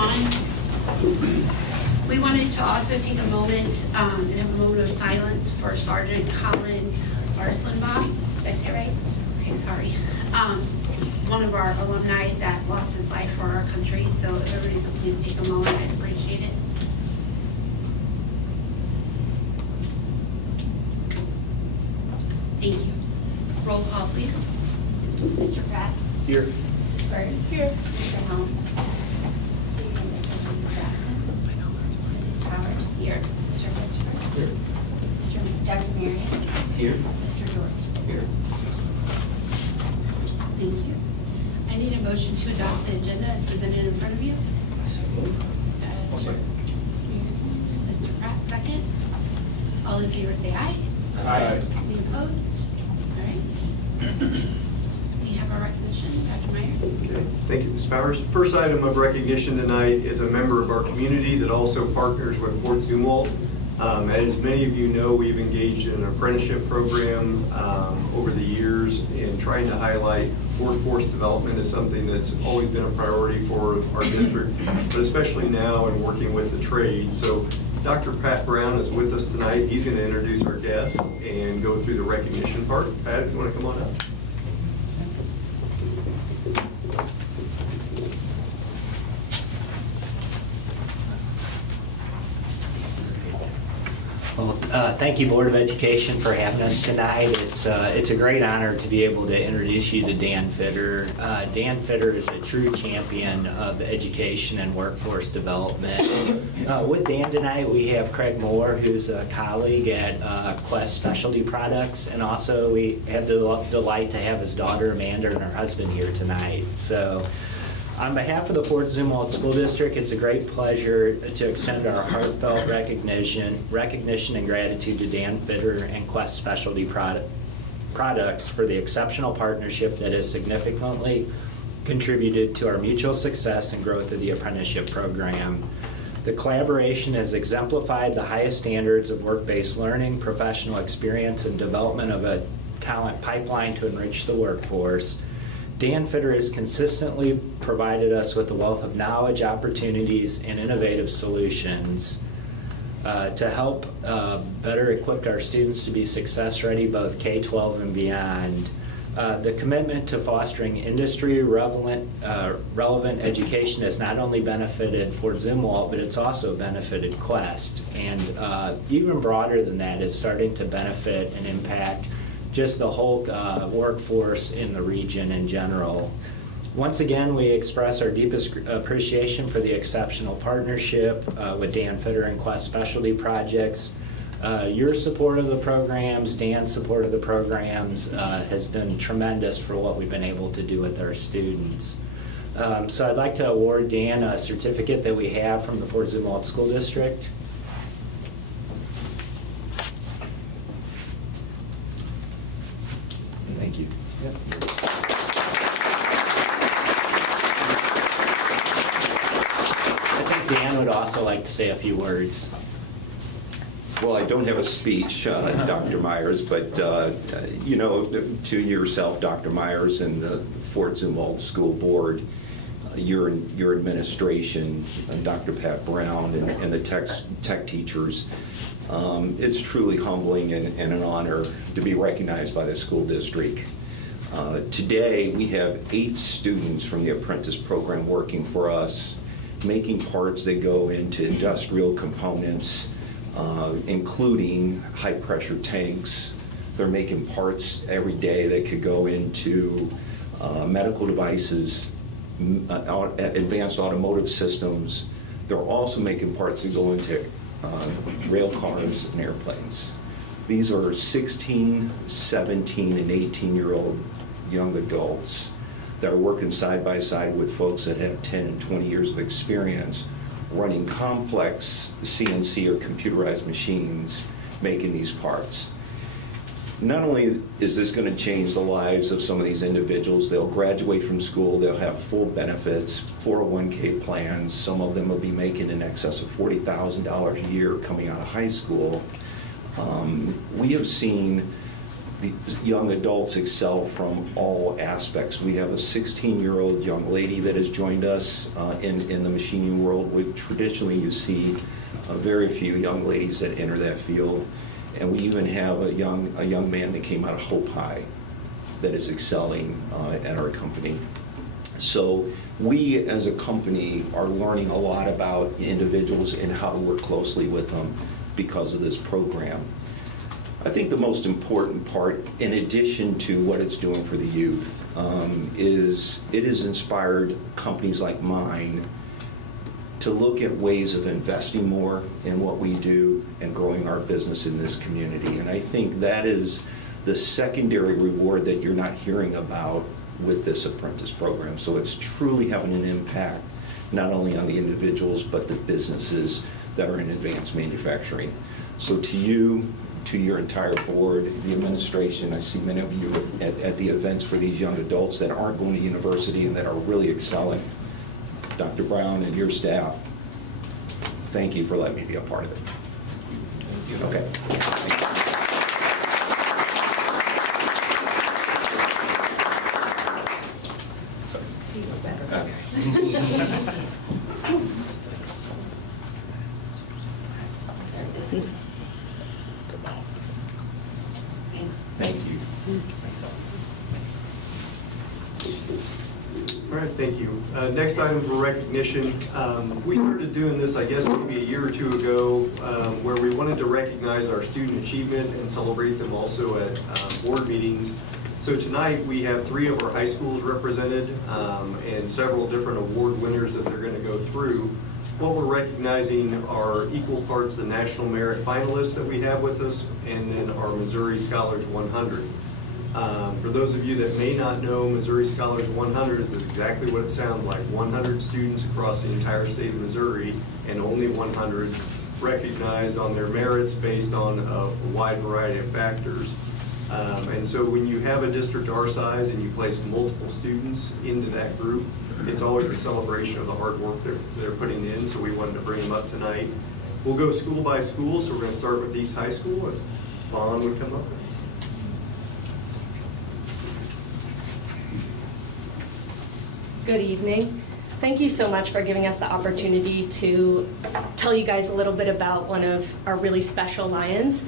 on. We wanted to also take a moment and have a moment of silence for Sergeant Colin Arslanbos. Did I say it right? Okay, sorry. One of our alumni that lost his life for our country. So if everybody could please take a moment, I'd appreciate it. Thank you. Roll call, please. Mr. Pratt? Here. Mrs. Bird? Here. Mr. Helms? Mr. Jackson? Mrs. Powers? Here. Mr. Christopher? Here. Mr. Dr. Marion? Here. Mr. George? Here. Thank you. I need a motion to adopt the agenda as presented in front of you. I so move. I'll second. Mr. Pratt, second. All in favor say aye. Aye. Any opposed? All right. We have our recognition. Dr. Myers. Okay, thank you, Ms. Powers. First item of recognition tonight is a member of our community that also partners with Fort Zumwalt. As many of you know, we've engaged in an apprenticeship program over the years in trying to highlight workforce development as something that's always been a priority for our district, but especially now in working with the trade. So Dr. Pat Brown is with us tonight. He's going to introduce our guests and go through the recognition part. Pat, if you want to come on up. Well, thank you, Board of Education, for having us tonight. It's a great honor to be able to introduce you to Dan Fitter. Dan Fitter is a true champion of education and workforce development. With Dan tonight, we have Craig Moore, who's a colleague at Quest Specialty Products, and also we have the delight to have his daughter Amanda and her husband here tonight. So, on behalf of the Fort Zumwalt School District, it's a great pleasure to extend our heartfelt recognition and gratitude to Dan Fitter and Quest Specialty Products for the exceptional partnership that has significantly contributed to our mutual success and growth of the apprenticeship program. The collaboration has exemplified the highest standards of work-based learning, professional experience, and development of a talent pipeline to enrich the workforce. Dan Fitter has consistently provided us with a wealth of knowledge, opportunities, and innovative solutions to help better equip our students to be success ready, both K-12 and beyond. The commitment to fostering industry relevant education has not only benefited Fort Zumwalt, but it's also benefited Quest. And even broader than that, it's starting to benefit and impact just the whole workforce in the region in general. Once again, we express our deepest appreciation for the exceptional partnership with Dan Fitter and Quest Specialty Projects. Your support of the programs, Dan's support of the programs has been tremendous for what we've been able to do with our students. So I'd like to award Dan a certificate that we have from the Fort Zumwalt School District. Thank you. Yep. I think Dan would also like to say a few words. Well, I don't have a speech, Dr. Myers, but you know, to yourself, Dr. Myers, and the Fort Zumwalt School Board, your administration, Dr. Pat Brown, and the tech teachers, it's truly humbling and an honor to be recognized by the school district. Today, we have 8 students from the apprentice program working for us, making parts that go into industrial components, including high-pressure tanks. They're making parts every day that could go into medical devices, advanced automotive systems. They're also making parts that go into rail cars and airplanes. These are 16, 17, and 18-year-old young adults that are working side by side with folks that have 10 and 20 years of experience running complex CNC or computerized machines making these parts. Not only is this going to change the lives of some of these individuals, they'll graduate from school, they'll have full benefits, 401k plans, some of them will be making in excess of $40,000 a year coming out of high school. We have seen the young adults excel from all aspects. We have a 16-year-old young lady that has joined us in the machining world. Traditionally, you see very few young ladies that enter that field. And we even have a young man that came out of Hope High that is excelling at our company. So we as a company are learning a lot about individuals and how to work closely with them because of this program. I think the most important part, in addition to what it's doing for the youth, is it has inspired companies like mine to look at ways of investing more in what we do and growing our business in this community. And I think that is the secondary reward that you're not hearing about with this apprentice program. So it's truly having an impact not only on the individuals but the businesses that are in advanced manufacturing. So to you, to your entire board, the administration, I see many of you at the events for these young adults that aren't going to university and that are really excelling. Dr. Brown and your staff, thank you for letting me be a part of it. Thank you. Okay. Thank you. All right, thank you. Next item for recognition. We started doing this, I guess, maybe a year or two ago, where we wanted to recognize our student achievement and celebrate them also at board meetings. So tonight we have 3 of our high schools represented and several different award winners that they're going to go through. What we're recognizing are equal parts the National Merit finalists that we have with us and then our Missouri Scholars 100. For those of you that may not know, Missouri Scholars 100 is exactly what it sounds like. 100 students across the entire state of Missouri, and only 100 recognized on their merits based on a wide variety of factors. And so when you have a district our size and you place multiple students into that group, it's always a celebration of the hard work they're putting in, so we wanted to bring them up tonight. We'll go school by school, so we're going to start with East High School, and Vaughn would come up. Good evening. Thank you so much for giving us the opportunity to tell you guys a little bit about one of our really special Lions.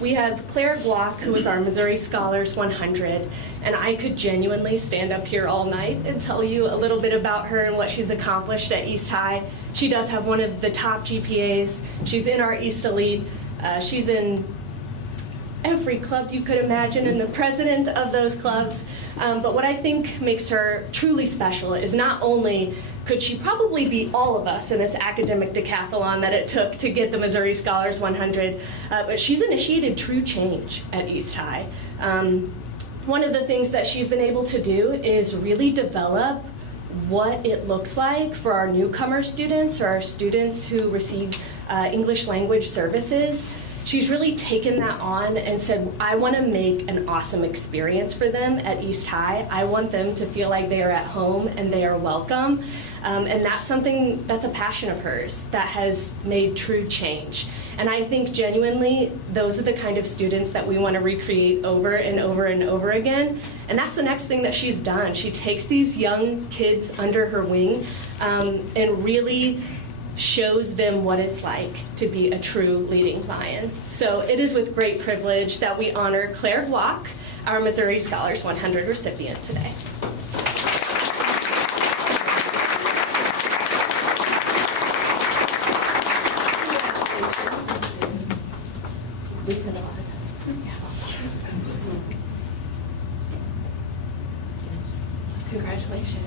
We have Claire Guac, who is our Missouri Scholars 100, and I could genuinely stand up here all night and tell you a little bit about her and what she's accomplished at East High. She does have one of the top GPAs. She's in our East Elite. She's in every club you could imagine and the president of those clubs. But what I think makes her truly special is not only could she probably beat all of us in this academic decathlon that it took to get the Missouri Scholars 100, but she's initiated true change at East High. One of the things that she's been able to do is really develop what it looks like for our newcomer students or our students who receive English language services. She's really taken that on and said, I want to make an awesome experience for them at East High. I want them to feel like they are at home and they are welcome. And that's something that's a passion of hers that has made true change. And I think genuinely, those are the kind of students that we want to recreate over and over and over again. And that's the next thing that she's done. She takes these young kids under her wing and really shows them what it's like to be a true leading Lion. So it is with great privilege that we honor Claire Guac, our Missouri Scholars 100 recipient today. Congratulations.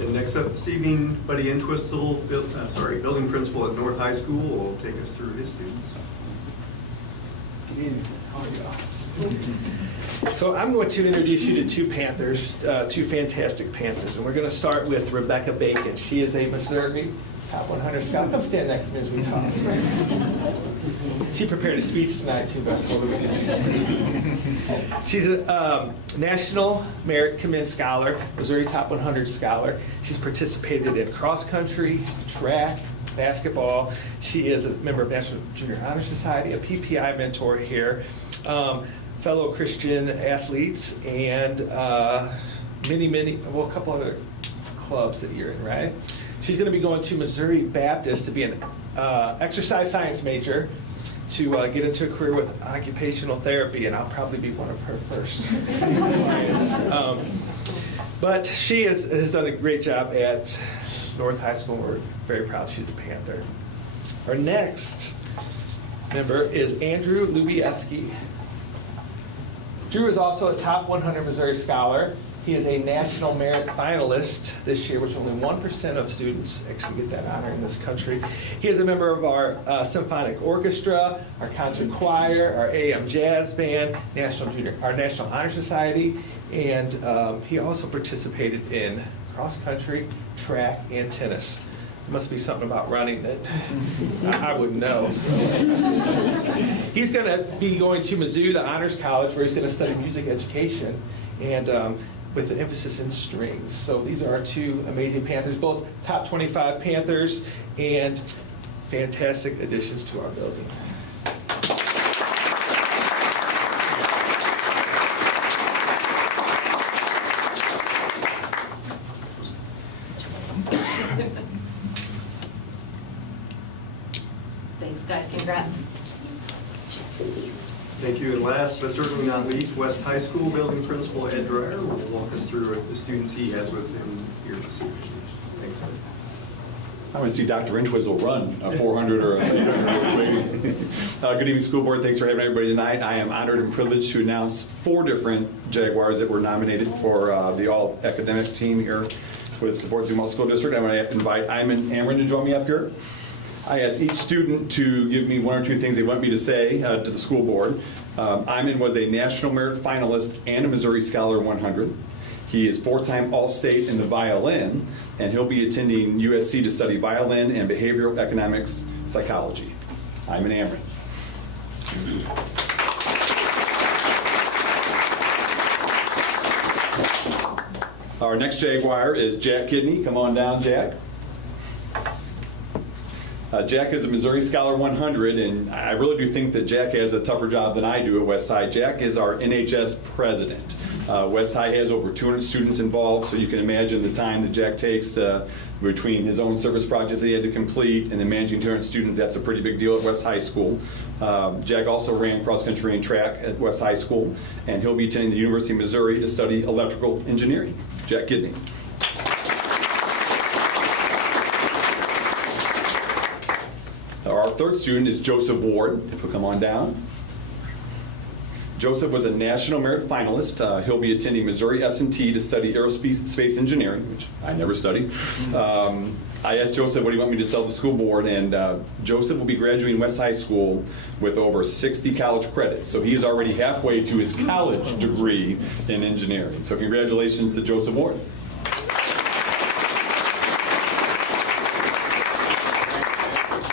And next up this evening, Buddy Entwistle, building principal at North High School, will take us through his students. Good evening. How are you? So I'm going to introduce you to two Panthers, two fantastic Panthers, and we're going to start with Rebecca Bacon. She is a Missouri Top 100 scholar. Come stand next to me as we talk. She prepared a speech tonight too, before the weekend. She's a National Merit Command Scholar, Missouri Top 100 Scholar. She's participated in cross country, track, basketball. She is a member of National Junior Honor Society, a PPI mentor here, fellow Christian athletes, and a couple other clubs that you're in, right? She's going to be going to Missouri Baptist to be an exercise science major to get into a career with occupational therapy, and I'll probably be one of her first clients. But she has done a great job at North High School. We're very proud she's a Panther. Our next member is Andrew Lubieski. Drew is also a top 100 Missouri scholar. He is a National Merit Finalist this year, which only 1% of students actually get that honor in this country. He is a member of our symphonic orchestra, our concert choir, our AM jazz band, our National Honor Society, and he also participated in cross country, track, and tennis. There must be something about running that I wouldn't know. So. He's going to be going to Mizzou, the Honors College, where he's going to study music education, and with an emphasis in strings. So these are our two amazing Panthers, both top 25 Panthers and fantastic additions to our building. Thanks, guys. Congrats. Thank you. And last, but certainly not least, West High School Building Principal Ed Dreyer will walk us through the students he has with him here this evening. Thanks, Ed. I want to see Dr. Inchwizzle run a 400 or a 800 maybe. Good evening, school board. Thanks for having everybody tonight. I am honored and privileged to announce 4 different Jaguars that were nominated for the all-academic team here with the Fort Zumwalt School District. I'm going to invite Iman Amron to join me up here. I asked each student to give me 1 or 2 things they want me to say to the school board. Iman was a National Merit Finalist and a Missouri Scholar 100. He is 4-time All-State in the violin, and he'll be attending USC to study violin and behavioral economics psychology. Iman Amron. Our next Jaguar is Jack Kidney. Come on down, Jack. Jack is a Missouri Scholar 100, and I really do think that Jack has a tougher job than I do at West High. Jack is our NHS president. West High has over 200 students involved, so you can imagine the time that Jack takes between his own service project that he had to complete and then managing 200 students. That's a pretty big deal at West High School. Jack also ran cross country and track at West High School, and he'll be attending the University of Missouri to study electrical engineering. Jack Kidney. Our third student is Joseph Ward, if he'll come on down. Joseph was a National Merit Finalist. He'll be attending Missouri S&T to study aerospace engineering, which I never studied. I asked Joseph, what do you want me to tell the school board? And Joseph will be graduating West High School with over 60 college credits. So he is already halfway to his college degree in engineering. So congratulations to Joseph Ward.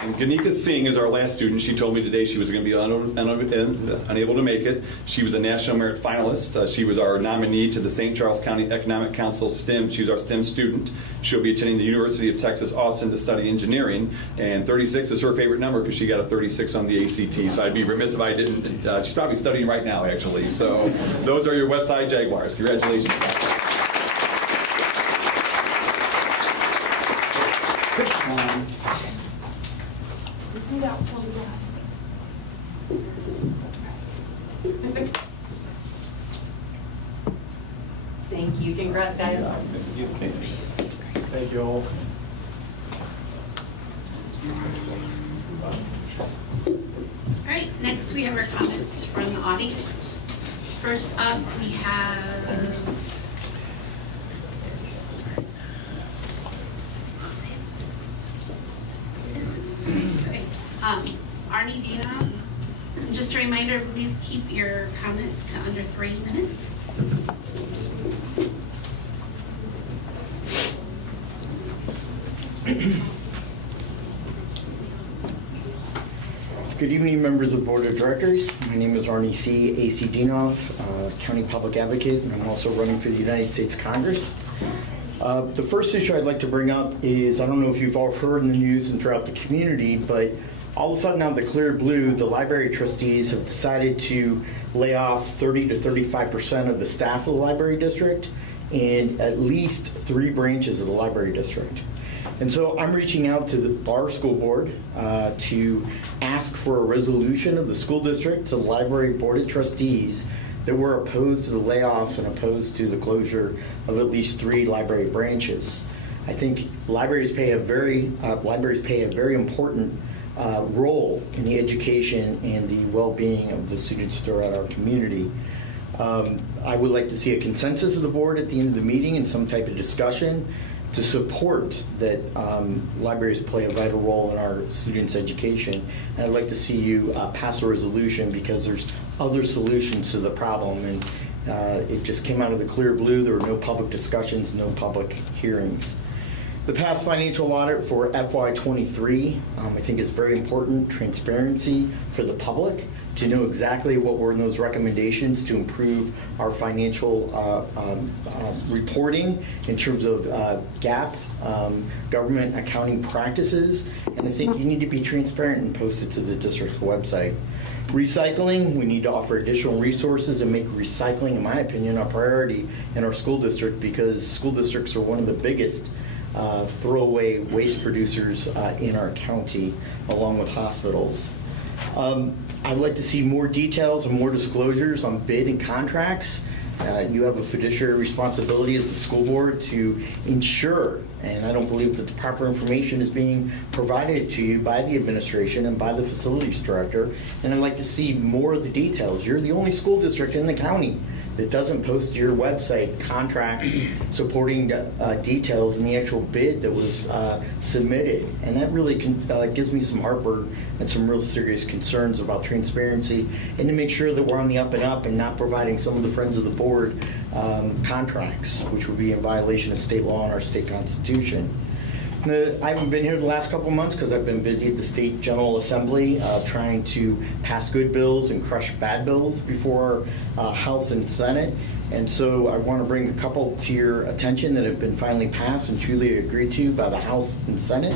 And Ganika Singh is our last student. She told me today she was going to be unable to make it. She was a National Merit Finalist. She was our nominee to the St. Charles County Economic Council STEM. She was our STEM student. She'll be attending the University of Texas Austin to study engineering. And 36 is her favorite number because she got a 36 on the ACT. So I'd be remiss if I didn't. She's probably studying right now, actually. So those are your West Side Jaguars. Congratulations. Thank you. Congrats, guys. Thank you all. All right, next we have our comments from the audience. First up, we have Arnie Dina. Just a reminder, please keep your comments to under 3 minutes. Good evening, members of the Board of Directors. My name is Arnie C. A.C. Dinoff, County Public Advocate, and I'm also running for the United States Congress. The first issue I'd like to bring up is, I don't know if you've all heard in the news and throughout the community, but all of a sudden out of the clear blue, the library trustees have decided to lay off 30 to 35% of the staff of the library district and at least 3 branches of the library district. And so I'm reaching out to our school board to ask for a resolution of the school district to the library board of trustees that we're opposed to the layoffs and opposed to the closure of at least 3 library branches. I think libraries play a very important role in the education and the well-being of the students throughout our community. I would like to see a consensus of the board at the end of the meeting and some type of discussion to support that libraries play a vital role in our students' education. And I'd like to see you pass a resolution because there's other solutions to the problem. And it just came out of the clear blue. There were no public discussions, no public hearings. The past financial audit for FY23, I think is very important, transparency for the public to know exactly what were in those recommendations to improve our financial reporting in terms of GAAP, government accounting practices, and I think you need to be transparent and post it to the district's website. Recycling, we need to offer additional resources and make recycling, in my opinion, a priority in our school district because school districts are one of the biggest throwaway waste producers in our county, along with hospitals. I'd like to see more details and more disclosures on bid and contracts. You have a fiduciary responsibility as a school board to ensure, and I don't believe that the proper information is being provided to you by the administration and by the facilities director, and I'd like to see more of the details. You're the only school district in the county that doesn't post to your website contracts supporting details in the actual bid that was submitted. And that really gives me some heartburn and some real serious concerns about transparency and to make sure that we're on the up and up and not providing some of the friends of the board contracts, which would be in violation of state law and our state constitution. I haven't been here the last couple months because I've been busy at the State General Assembly trying to pass good bills and crush bad bills before House and Senate. And so I want to bring a couple to your attention that have been finally passed and truly agreed to by the House and Senate.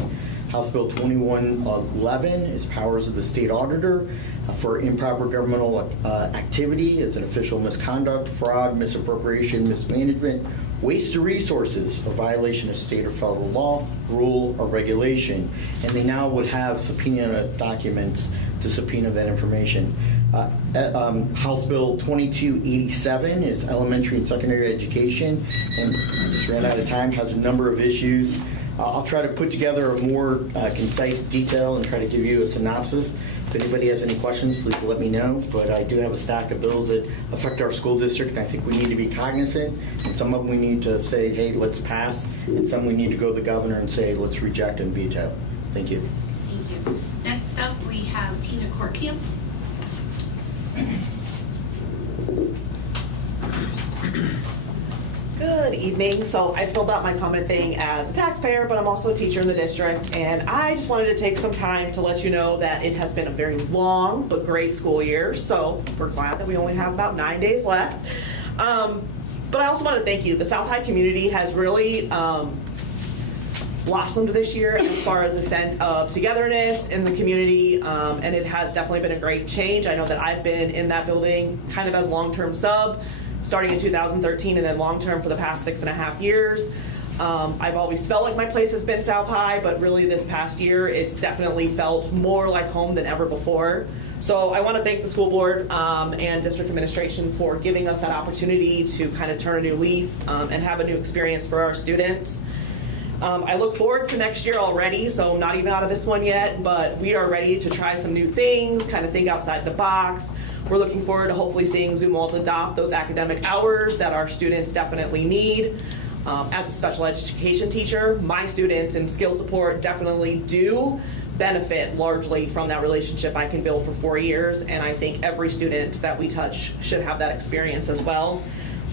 House Bill 2111 is powers of the state auditor for improper governmental activity as an official misconduct, fraud, misappropriation, mismanagement, waste of resources, a violation of state or federal law, rule, or regulation. And they now would have subpoena documents to subpoena that information. House Bill 2287 is elementary and secondary education, and I just ran out of time, has a number of issues. I'll try to put together a more concise detail and try to give you a synopsis. If anybody has any questions, please let me know. But I do have a stack of bills that affect our school district, and I think we need to be cognizant. And some of them we need to say, hey, let's pass. And some we need to go to the governor and say, let's reject and veto. Thank you. Thank you. Next up, we have Tina Corkamp. Good evening. So I filled out my comment thing as a taxpayer, but I'm also a teacher in the district, and I just wanted to take some time to let you know that it has been a very long but great school year. So we're glad that we only have about 9 days left. But I also want to thank you. The South High community has really blossomed this year as far as a sense of togetherness in the community, and it has definitely been a great change. I know that I've been in that building kind of as long-term sub, starting in 2013 and then long-term for the past 6.5 years. I've always felt like my place has been South High, but really this past year it's definitely felt more like home than ever before. So I want to thank the school board and district administration for giving us that opportunity to kind of turn a new leaf and have a new experience for our students. I look forward to next year already, so not even out of this one yet, but we are ready to try some new things, kind of think outside the box. We're looking forward to hopefully seeing Zumwalt adopt those academic hours that our students definitely need. As a special education teacher, my students in skill support definitely do benefit largely from that relationship I can build for 4 years, and I think every student that we touch should have that experience as well.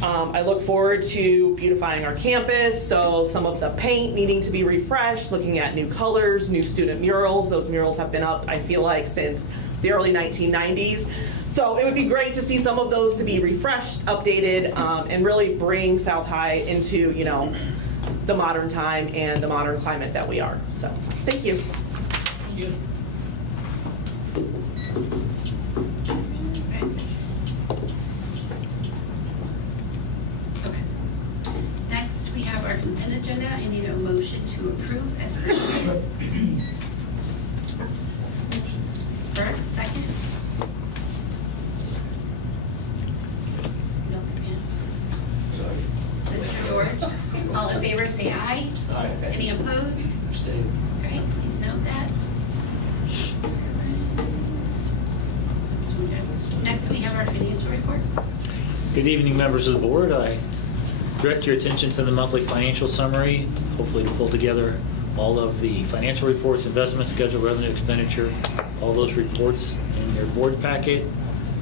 I look forward to beautifying our campus, so some of the paint needing to be refreshed, looking at new colors, new student murals. Those murals have been up, I feel like, since the early 1990s. So it would be great to see some of those to be refreshed, updated, and really bring South High into, the modern time and the modern climate that we are. So, thank you. Okay. Next, we have our consent agenda. I need a motion to approve as presented. Ms. Burke, second. No, yeah. Mr. George, all in favor, say aye. Aye. Any opposed? Abstain. Great, please note that. Next, we have our financial reports. Good evening, members of the board. I direct your attention to the monthly financial summary, hopefully to pull together all of the financial reports, investment schedule, revenue expenditure, all those reports in your board packet.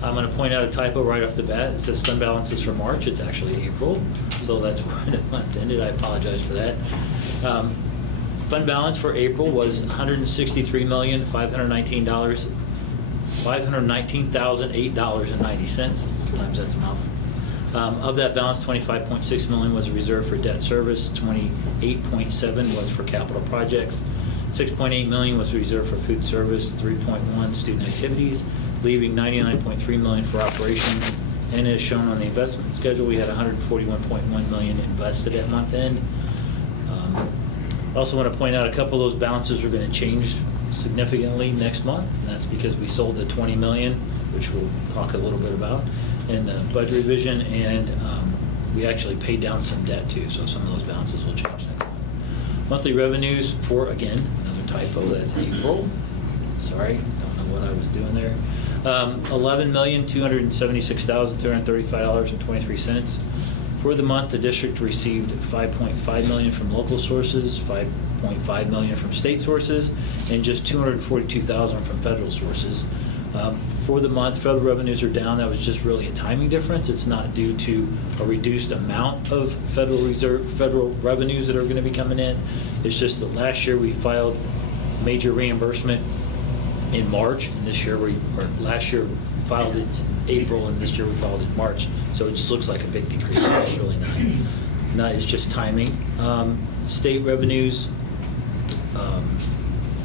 I'm going to point out a typo right off the bat. It says fund balances for March. It's actually April, so that's where the month ended. I apologize for that. Fund balance for April was $519,808.90. Sometimes that's a mouthful. Of that balance, $25.6 million was reserved for debt service, $28.7 million was for capital projects, $6.8 million was reserved for food service, $3.1 million student activities, leaving $99.3 million for operations. And as shown on the investment schedule, we had $141.1 million invested at month end. I also want to point out a couple of those balances are going to change significantly next month, and that's because we sold the $20 million, which we'll talk a little bit about, in the budget revision, and we actually paid down some debt too, so some of those balances will change next month. Monthly revenues for, again, another typo, that's April. Sorry, don't know what I was doing there. $11,276,235.23. For the month, the district received $5.5 million from local sources, $5.5 million from state sources, and just $242,000 from federal sources. For the month, federal revenues are down. That was just really a timing difference. It's not due to a reduced amount of federal revenues that are going to be coming in. It's just that last year we filed major reimbursement in March, and last year we filed it in April, and this year we filed it in March. So it just looks like a big decrease. It's really not. It's just timing. State revenues,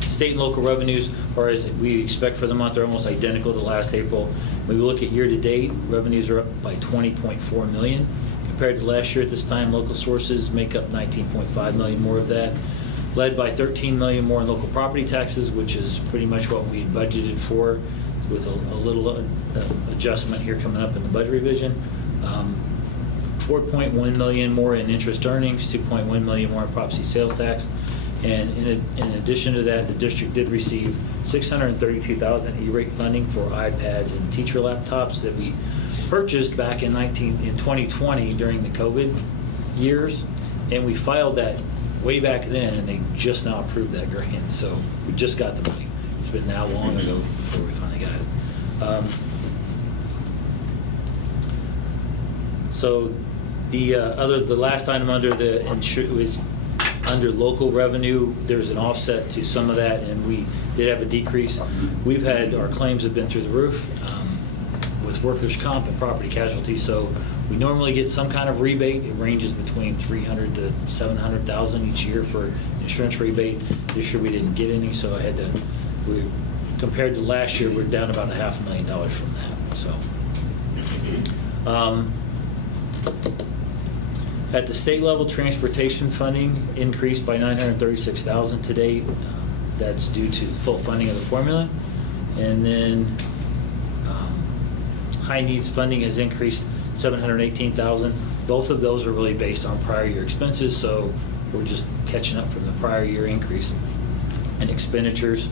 state and local revenues, or as we expect for the month, are almost identical to last April. When we look at year-to-date, revenues are up by $20.4 million. Compared to last year at this time, local sources make up $19.5 million more of that, led by $13 million more in local property taxes, which is pretty much what we had budgeted for, with a little adjustment here coming up in the budget revision. $4.1 million more in interest earnings, $2.1 million more in property sales tax. And in addition to that, the district did receive $632,000 E-rate funding for iPads and teacher laptops that we purchased back in 2020 during the COVID years. And we filed that way back then, and they just now approved that grant. So we just got the money. It's been that long ago before we finally got it. So the last item under the was under local revenue. There's an offset to some of that, and we did have a decrease. Our claims have been through the roof with workers' comp and property casualty. So we normally get some kind of rebate. It ranges between $300,000 to $700,000 each year for insurance rebate. This year we didn't get any, so compared to last year, we're down about $500,000 from that. So. At the state level, transportation funding increased by $936,000 to date. That's due to full funding of the formula. And then high needs funding has increased $718,000. Both of those are really based on prior year expenses, so we're just catching up from the prior year increase in expenditures.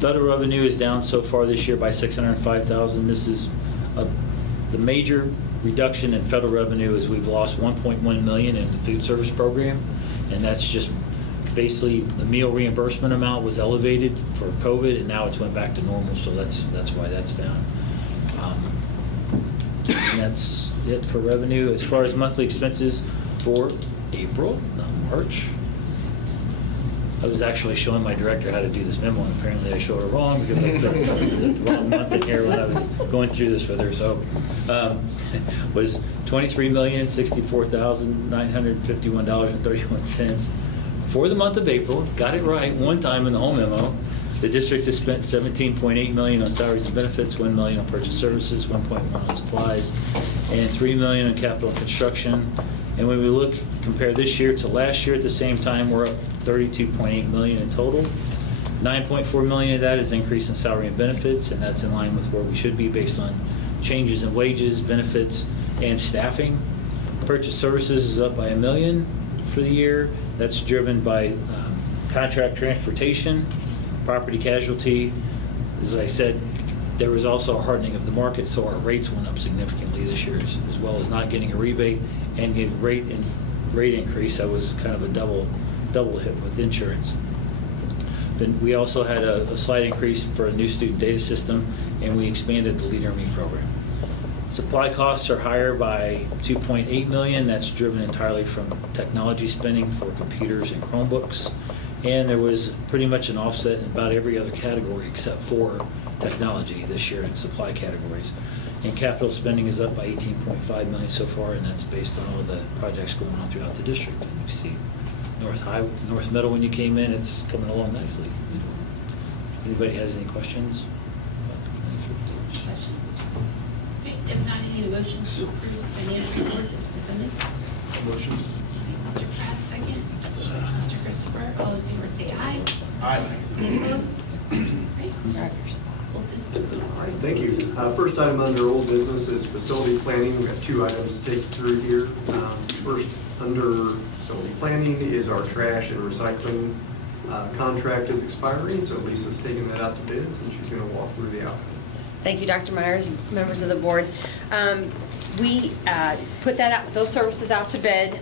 Federal revenue is down so far this year by $605,000. This is the major reduction in federal revenue is we've lost $1.1 million in the food service program, and that's just basically the meal reimbursement amount was elevated for COVID, and now it's went back to normal, so that's why that's down. And that's it for revenue. As far as monthly expenses for April, not March. I was actually showing my director how to do this memo, and apparently I showed her wrong because I put the wrong month in here when I was going through this with her. So was $23,064,951.31 for the month of April. Got it right one time in the whole memo. The district has spent $17.8 million on salaries and benefits, $1 million on purchase services, $1.1 on supplies, and $3 million on capital and construction. And when we compare this year to last year at the same time, we're up $32.8 million in total. $9.4 million of that is increase in salary and benefits, and that's in line with where we should be based on changes in wages, benefits, and staffing. Purchase services is up by $1 million for the year. That's driven by contract transportation, property casualty. As I said, there was also a hardening of the market, so our rates went up significantly this year, as well as not getting a rebate and getting rate increase. That was kind of a double hit with insurance. Then we also had a slight increase for a new student data system, and we expanded the Leader in Me program. Supply costs are higher by $2.8 million. That's driven entirely from technology spending for computers and Chromebooks. And there was pretty much an offset in about every other category except for technology this year in supply categories. And capital spending is up by $18.5 million so far, and that's based on all the projects going on throughout the district. And you see North Middle when you came in, it's coming along nicely. Anybody has any questions? Questions? Okay, if not, I need a motion to approve financial reports as presented. Motion. Mr. Pratt, second. Mr. Christopher, all in favor say aye. Aye. Any opposed? Right. Old business. All right, thank you. First item under old business is facility planning. We have two items to take through here. First, under facility planning is our trash and recycling contract is expiring, so Lisa's taking that out to bids, and she's going to walk through the outcome. Thank you, Dr. Myers, members of the board. We put those services out to bid,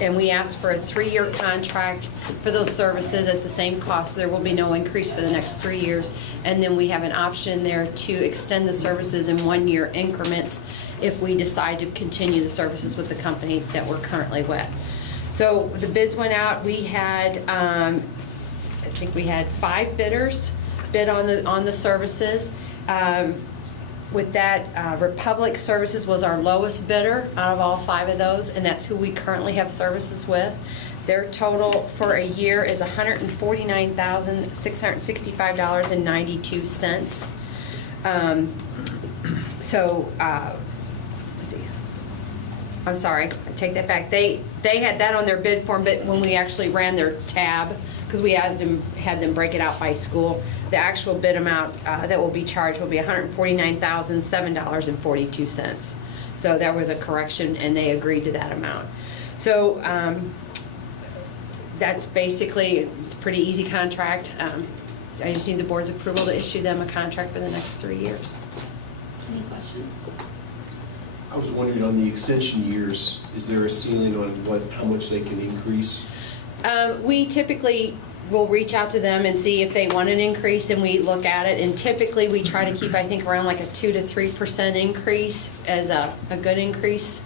and we asked for a 3-year contract for those services at the same cost. There will be no increase for the next 3 years. And then we have an option there to extend the services in 1-year increments if we decide to continue the services with the company that we're currently with. So the bids went out. We had, I think we had 5 bidders bid on the services. With that, Republic Services was our lowest bidder out of all 5 of those, and that's who we currently have services with. Their total for a year is $149,665.92. Let's see. I'm sorry, I take that back. They had that on their bid form, but when we actually ran their tab, because we had them break it out by school, the actual bid amount that will be charged will be $149,007.42. So there was a correction, and they agreed to that amount. So that's basically, it's a pretty easy contract. I just need the board's approval to issue them a contract for the next 3 years. Any questions? I was wondering on the extension years, is there a ceiling on how much they can increase? We typically will reach out to them and see if they want an increase, and we look at it. And typically, we try to keep, I think, around like a 2 to 3% increase as a good increase.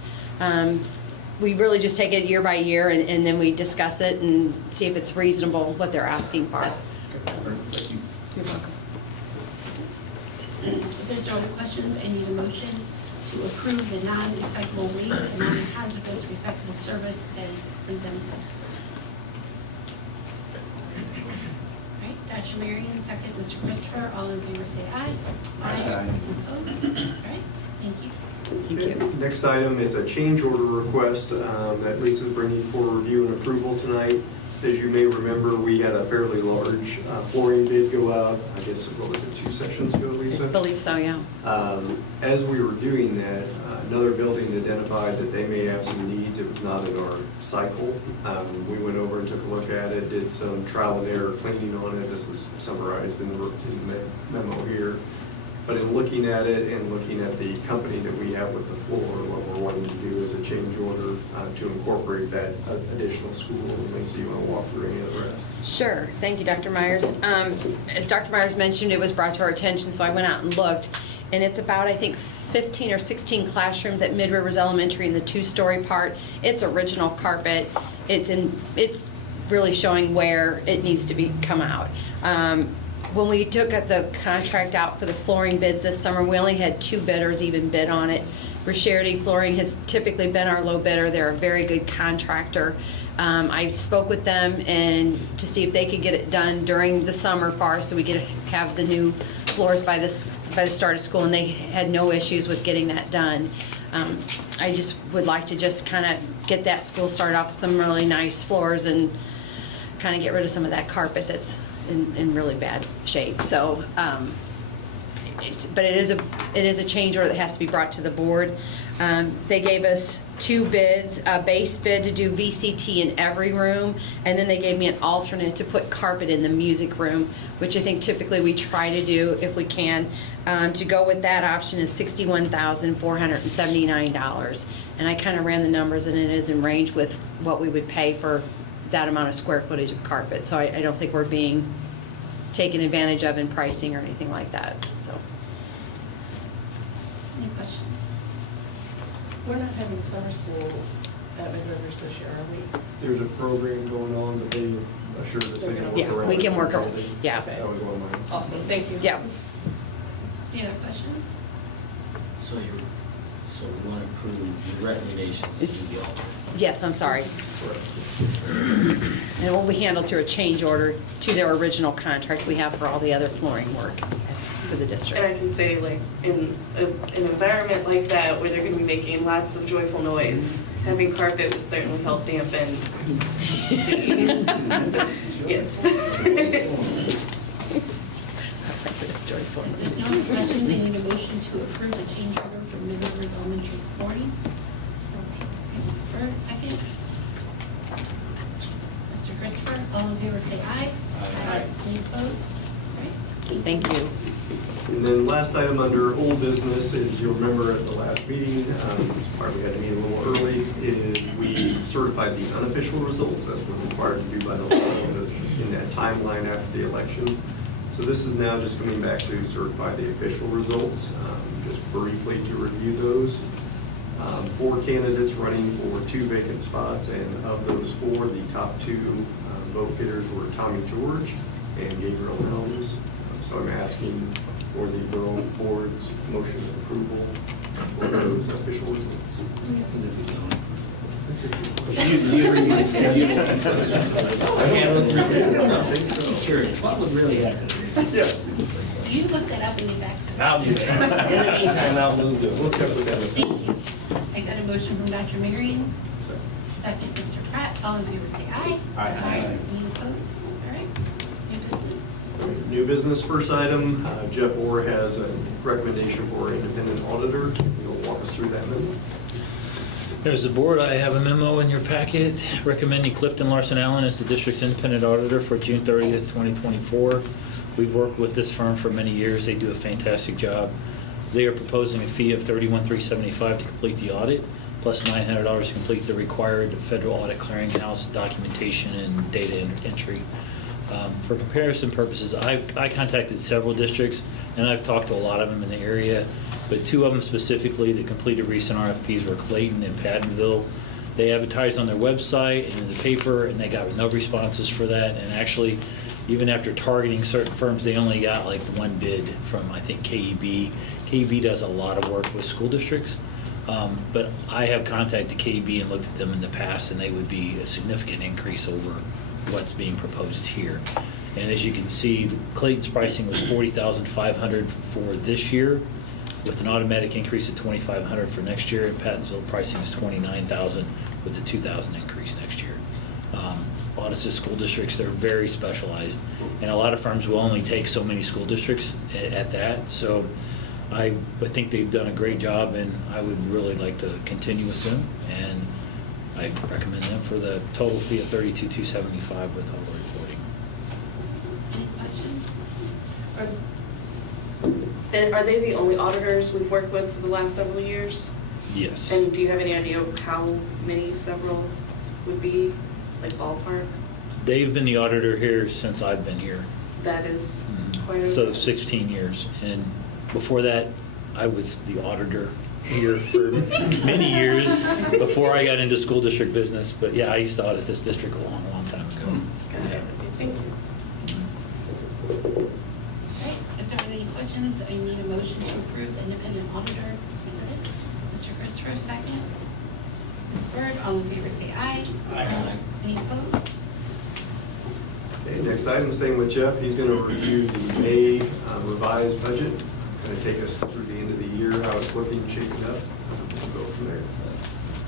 We really just take it year by year, and then we discuss it and see if it's reasonable what they're asking for. Okay. All right, thank you. You're welcome. If there's no other questions, I need a motion to approve the non-recyclable waste and non-hazardous recyclable service as presented. Right, Dr. Marion, second. Mr. Christopher, all in favor say aye. Aye. Opposed? All right, thank you. Thank you. Next item is a change order request that Lisa's bringing for review and approval tonight. As you may remember, we had a fairly large flooring bid go out, I guess, what was it, 2 sessions ago, Lisa? I believe so, yeah. As we were doing that, another building identified that they may have some needs. It was not in our cycle. We went over and took a look at it, did some trial and error cleaning on it. This is summarized in the memo here. But in looking at it and looking at the company that we have with the floor, what we're wanting to do is a change order to incorporate that additional school. And Lisa, you want to walk through any of the rest? Sure. Thank you, Dr. Myers. As Dr. Myers mentioned, it was brought to our attention, so I went out and looked. And it's about, I think, 15 or 16 classrooms at Mid Rivers Elementary in the 2-story part. It's original carpet. It's really showing where it needs to come out. When we took the contract out for the flooring bids this summer, we only had 2 bidders even bid on it. Rischerity Flooring has typically been our low bidder. They're a very good contractor. I spoke with them and to see if they could get it done during the summer for us so we could have the new floors by the start of school, and they had no issues with getting that done. I just would like to just kind of get that school started off with some really nice floors and kind of get rid of some of that carpet that's in really bad shape. So, but it is a change order that has to be brought to the board. They gave us 2 bids, a base bid to do VCT in every room, and then they gave me an alternate to put carpet in the music room, which I think typically we try to do if we can. To go with that option is $61,479, and I kind of ran the numbers, and it is in range with what we would pay for that amount of square footage of carpet. So I don't think we're being taken advantage of in pricing or anything like that. So. Any questions? We're not having summer school at Mid Rivers this year, are we? There's a program going on, but they assured us they can work Yeah, around we can it. work around, yeah. That was one of mine. Awesome, thank you. Yeah. Any other questions? So we want to approve your recommendations to the alternate. Yes, I'm sorry. And it will be handled through a change order to their original contract we have for all the other flooring work for the district. And I can say, like, in an environment like that, where they're going to be making lots of joyful noise, having carpet would certainly help dampen. Yes. If there's no other questions, I need a motion to approve the change order for Mid Rivers Elementary flooring. Ms. Bird, second. Mr. Christopher, all in favor say aye. Aye. Any opposed? All right. Thank you. And then last item under old business is, you'll remember at the last meeting, why we had to meet a little early, is we certified the unofficial results as we're required to do by the law in that timeline after the election. So this is now just coming back to certify the official results. Just briefly to review those. 4 candidates running for 2 vacant spots, and of those 4, the top 2 vote getters were Tommy George and Gabriel Helms. So I'm asking for the borough board's motion of approval for those official results. Curious, what would really happen? Yeah. You look that up and get back to us. I'll do that. In the meantime, I'll move to. Thank you. I got a motion from Dr. Marion. Second, Mr. Pratt. All in favor say aye. Aye. Any opposed? All right. New business. New business, first item, Jeff Orr has a recommendation for independent auditor. He'll walk us through that memo. There's the board. I have a memo in your packet recommending Clifton Larson Allen as the district's independent auditor for June 30th, 2024. We've worked with this firm for many years. They do a fantastic job. They are proposing a fee of $31,375 to complete the audit, plus $900 to complete the required federal audit clearinghouse documentation and data entry. For comparison purposes, I contacted several districts, and I've talked to a lot of them in the area, but 2 of them specifically that completed recent RFPs were Clayton and Pattonville. They advertised on their website and in the paper, and they got no responses for that. And actually, even after targeting certain firms, they only got like 1 bid from, I think, KEB. KEB does a lot of work with school districts, but I have contacted KEB and looked at them in the past, and they would be a significant increase over what's being proposed here. And as you can see, Clayton's pricing was $40,500 for this year, with an automatic increase of $2,500 for next year, and Pattonville pricing is $29,000 with a $2,000 increase next year. Audits of school districts, they're very specialized, and a lot of firms will only take so many school districts at that. So I think they've done a great job, and I would really like to continue with them, and I recommend them for the total fee of $32,275 with all the reporting. Any questions? And are they the only auditors we've worked with for the last several years? Yes. And do you have any idea of how many several would be, like ballpark? They've been the auditor here since I've been here. That is quite a... So 16 years. And before that, I was the auditor here for many years before I got into school district business. But yeah, I used to audit this district a long, long time ago. Thank you. Okay, if there are any questions, I need a motion to approve the independent auditor presented. Mr. Christopher, second. Ms. Byrd, all in favor say aye. Aye. Any opposed? Okay, next item, same with Jeff, he's going to review the May revised budget, going to take us through the end of the year, how it's looking, shaping up, we'll go from there.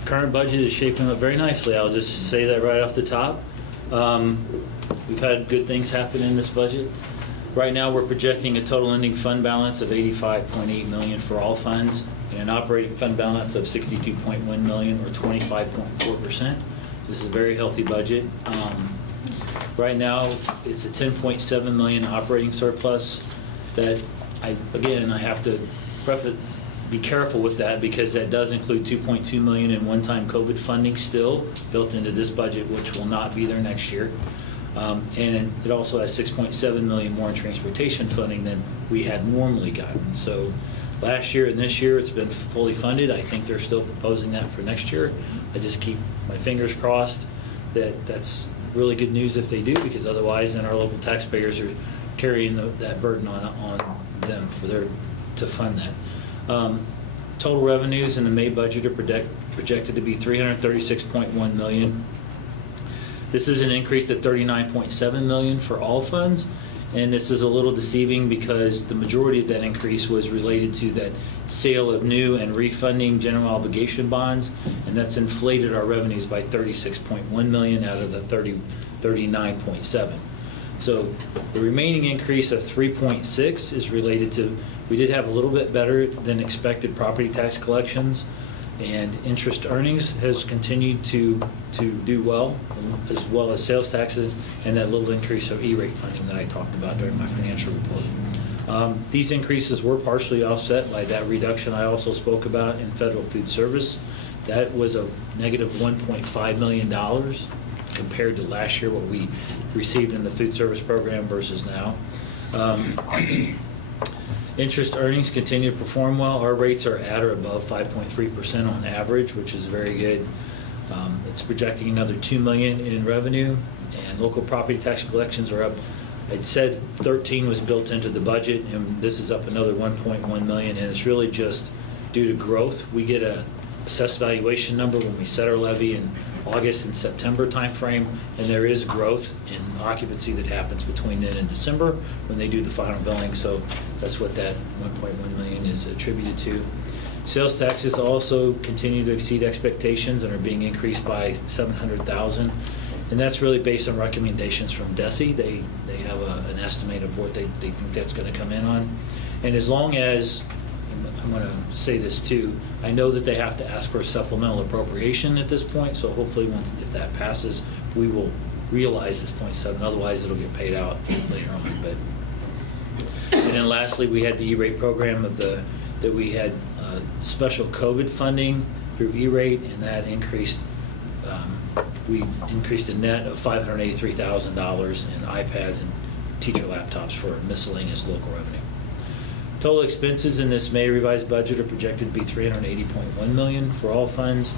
Current budget is shaping up very nicely. I'll just say that right off the top. We've had good things happen in this budget. Right now, we're projecting a total ending fund balance of $85.8 million for all funds and an operating fund balance of $62.1 million or 25.4%. This is a very healthy budget. Right now, it's a $10.7 million operating surplus that I have to be careful with that because that does include $2.2 million in one-time COVID funding still built into this budget, which will not be there next year. And it also has $6.7 million more in transportation funding than we had normally gotten. So last year and this year, it's been fully funded. I think they're still proposing that for next year. I just keep my fingers crossed that that's really good news if they do, because otherwise then our local taxpayers are carrying that burden on them to fund that. Total revenues in the May budget are projected to be $336.1 million. This is an increase of $39.7 million for all funds, and this is a little deceiving because the majority of that increase was related to that sale of new and refunding general obligation bonds, and that's inflated our revenues by $36.1 million out of the $39.7. So the remaining increase of 3.6 is related to, we did have a little bit better than expected property tax collections, and interest earnings has continued to do well as sales taxes and that little increase of E-rate funding that I talked about during my financial report. These increases were partially offset by that reduction I also spoke about in federal food service. That was a negative $1.5 million compared to last year, what we received in the food service program versus now. Interest earnings continue to perform well. Our rates are at or above 5.3% on average, which is very good. It's projecting another $2 million in revenue, and local property tax collections are up. It said 13 was built into the budget, and this is up another 1.1 million, and it's really just due to growth. We get a assessed valuation number when we set our levy in August and September timeframe, and there is growth in occupancy that happens between then and December when they do the final billing. So that's what that 1.1 million is attributed to. Sales taxes also continue to exceed expectations and are being increased by $700,000, and that's really based on recommendations from DESI. They have an estimate of what they think that's going to come in on, and as long as, I'm going to say this too, I know that they have to ask for a supplemental appropriation at this point, so hopefully if that passes, we will realize this 0.7, otherwise it'll get paid out later on. And then lastly, we had the E-rate program that we had special COVID funding through E-rate, and that increased, we increased a net of $583,000 in iPads and teacher laptops for miscellaneous local revenue. Total expenses in this May revised budget are projected to be $380.1 million for all funds.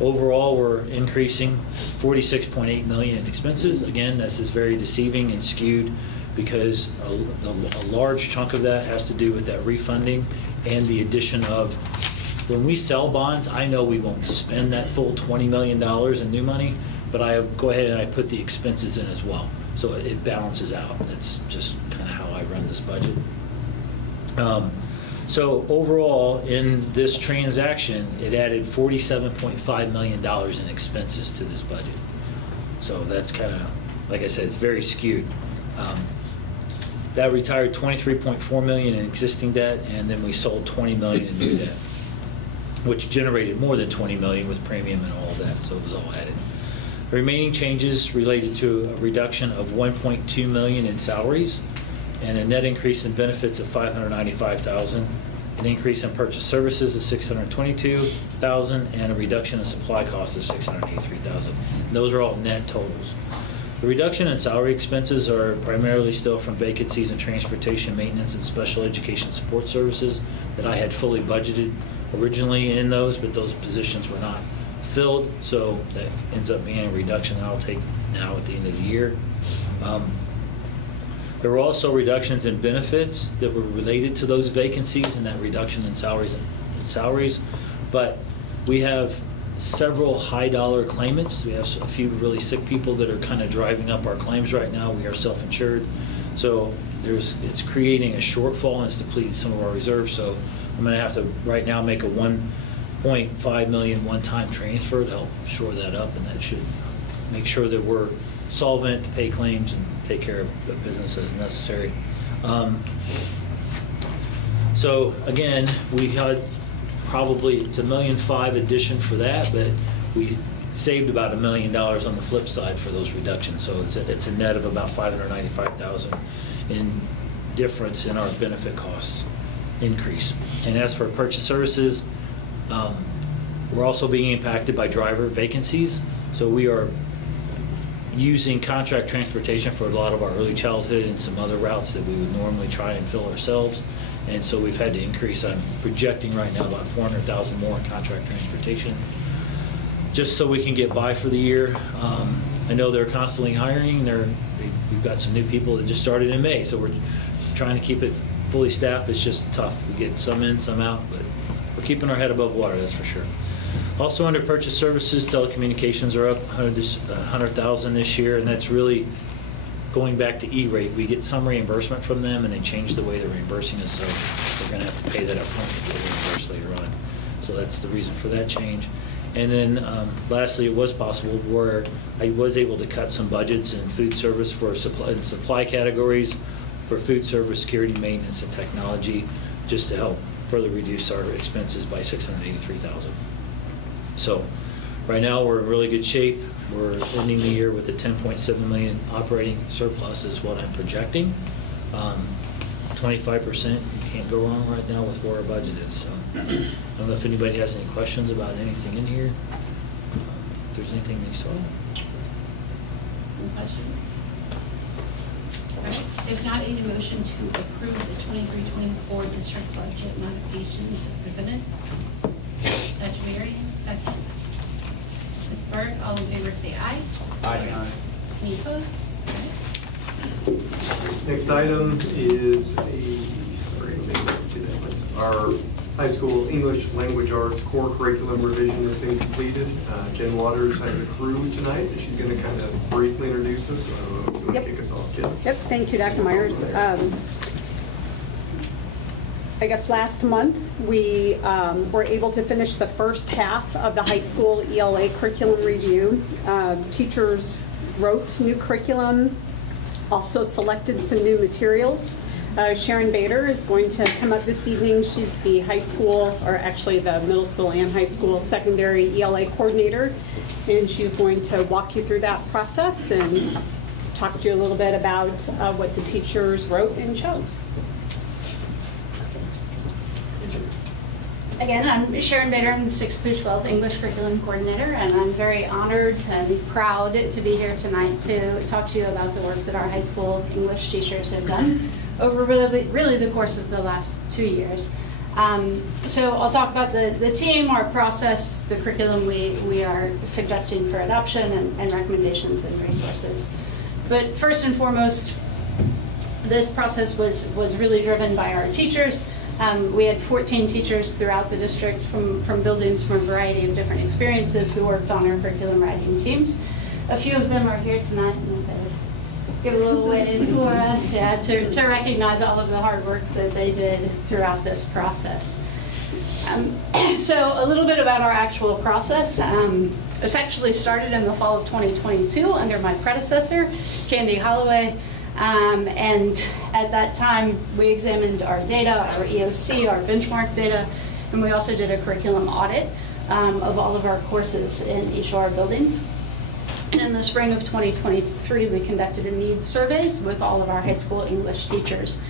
Overall, we're increasing $46.8 million in expenses. Again, this is very deceiving and skewed because a large chunk of that has to do with that refunding and the addition of, when we sell bonds, I know we won't spend that full $20 million in new money, but I go ahead and I put the expenses in as well. So it balances out. That's just kind of how I run this budget. So overall, in this transaction, it added $47.5 million in expenses to this budget. So that's kind of, like I said, it's very skewed. That retired $23.4 million in existing debt, and then we sold $20 million in new debt, which generated more than $20 million with premium and all of that, so it was all added. The remaining changes related to a reduction of $1.2 million in salaries, and a net increase in benefits of $595,000, an increase in purchase services of $622,000, and a reduction in supply costs of $683,000. Those are all net totals. The reduction in salary expenses are primarily still from vacancies in transportation, maintenance, and special education support services that I had fully budgeted originally in those, but those positions were not filled, so that ends up being a reduction that I'll take now at the end of the year. There were also reductions in benefits that were related to those vacancies and that reduction in salaries. But we have several high-dollar claimants. We have a few really sick people that are kind of driving up our claims right now. We are self-insured. So it's creating a shortfall and it's depleted some of our reserves. So I'm going to have to right now make a $1.5 million one-time transfer to help shore that up, and that should make sure that we're solvent to pay claims and take care of the business as necessary. So again, we had probably, it's $1.5 million addition for that, but we saved about $1 million on the flip side for those reductions. So it's a net of about $595,000 in difference in our benefit costs increase. And as for purchase services, we're also being impacted by driver vacancies. So we are using contract transportation for a lot of our early childhood and some other routes that we would normally try and fill ourselves. And so we've had to increase. I'm projecting right now about $400,000 more in contract transportation, just so we can get by for the year. I know they're constantly hiring. We've got some new people that just started in May, so we're trying to keep it fully staffed. It's just tough. We get some in, some out, but we're keeping our head above water, that's for sure. Also under purchase services, telecommunications are up $100,000 this year, and that's really going back to E-rate. We get some reimbursement from them, and they changed the way they're reimbursing us, so we're going to have to pay that up front to get reimbursed later on. So that's the reason for that change. And then lastly, it was possible where I was able to cut some budgets in food service for supply categories for food service, security, maintenance, and technology, just to help further reduce our expenses by $683,000. So right now we're in really good shape. We're ending the year with a $10.7 million operating surplus is what I'm projecting. 25%, you can't go wrong right now with where our budget is. So I don't know if anybody has any questions about anything in here. If there's anything they saw. Any questions? All right, if not, any motion to approve the 23-24 district budget modifications as presented? Dr. Marion, second. Ms. Burke, all in favor say aye. Aye. Any opposed? All right. Next item is our high school English language arts core curriculum revision has been completed. Jen Waters has a crew tonight that she's going to kind of briefly introduce us. So I don't know if you want to kick us off, Jen. Yep, thank you, Dr. Myers. I guess last month, we were able to finish the first half of the high school ELA curriculum review. Teachers wrote new curriculum, also selected some new materials. Sharon Bader is going to come up this evening. She's the high school, or actually the middle school and high school secondary ELA coordinator, and she's going to walk you through that process and talk to you a little bit about what the teachers wrote and chose. Again, I'm Sharon Bader. I'm the 6th through 12th English Curriculum Coordinator, and I'm very honored and proud to be here tonight to talk to you about the work that our high school English teachers have done over really the course of the last 2 years. So I'll talk about the team, our process, the curriculum we are suggesting for adoption, and recommendations and resources. But first and foremost, this process was really driven by our teachers. We had 14 teachers throughout the district from buildings from a variety of different experiences who worked on our curriculum writing teams. A few of them are here tonight, and give a little wave for us, to recognize all of the hard work that they did throughout this process. So a little bit about our actual process. This actually started in the fall of 2022 under my predecessor, Candy Holloway. And at that time, we examined our data, our EOC, our benchmark data, and we also did a curriculum audit of all of our courses in each of our buildings. And in the spring of 2023, we conducted a needs surveys with all of our high school English teachers.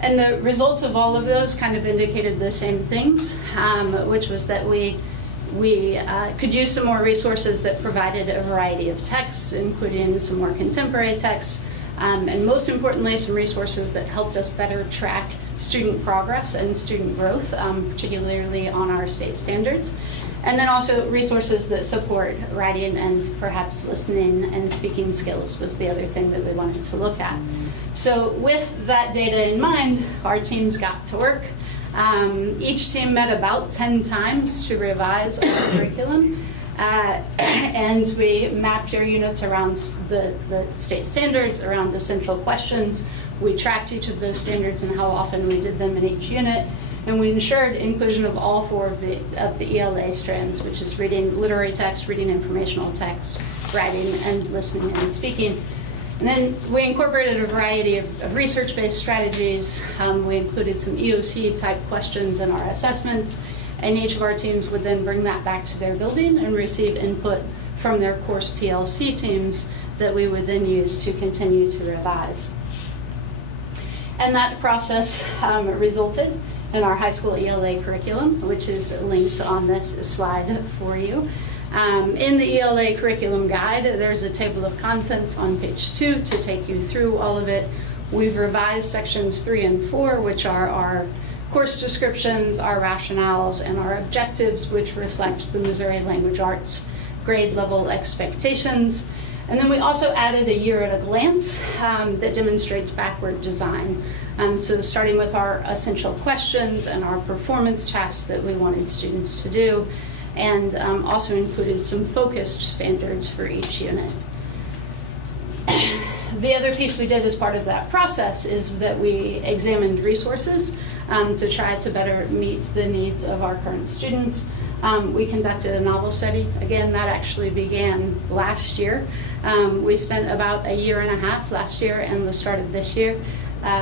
And the results of all of those kind of indicated the same things, which was that we could use some more resources that provided a variety of texts, including some more contemporary texts, and most importantly, some resources that helped us better track student progress and student growth, particularly on our state standards. And then also resources that support writing and perhaps listening and speaking skills was the other thing that we wanted to look at. So with that data in mind, our teams got to work. Each team met about 10 times to revise our curriculum. And we mapped your units around the state standards, around essential questions. We tracked each of those standards and how often we did them in each unit. And we ensured inclusion of all four of the ELA strands, which is reading literary text, reading informational text, writing, and listening and speaking. And then we incorporated a variety of research-based strategies. We included some EOC-type questions in our assessments, and each of our teams would then bring that back to their building and receive input from their course PLC teams that we would then use to continue to revise. And that process resulted in our high school ELA curriculum, which is linked on this slide for you. In the ELA curriculum guide, there's a table of contents on page 2 to take you through all of it. We've revised sections 3 and 4, which are our course descriptions, our rationales, and our objectives, which reflect the Missouri Language Arts grade level expectations. And then we also added a year at a glance that demonstrates backward design. So starting with our essential questions and our performance tasks that we wanted students to do, and also included some focused standards for each unit. The other piece we did as part of that process is that we examined resources to try to better meet the needs of our current students. We conducted a novel study. Again, that actually began last year. We spent about a year and a half last year and the start of this year.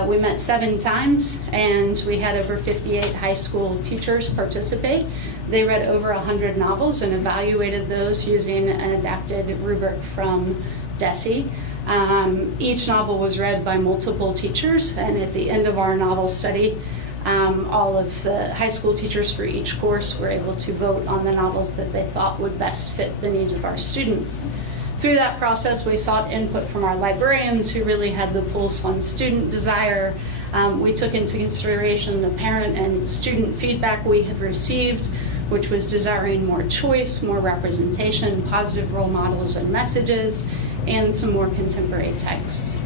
We met 7 times, and we had over 58 high school teachers participate. They read over 100 novels and evaluated those using an adapted rubric from DESE. Each novel was read by multiple teachers, and at the end of our novel study, all of the high school teachers for each course were able to vote on the novels that they thought would best fit the needs of our students. Through that process, we sought input from our librarians who really had the pulse on student desire. We took into consideration the parent and student feedback we have received, which was desiring more choice, more representation, positive role models and messages, and some more contemporary texts.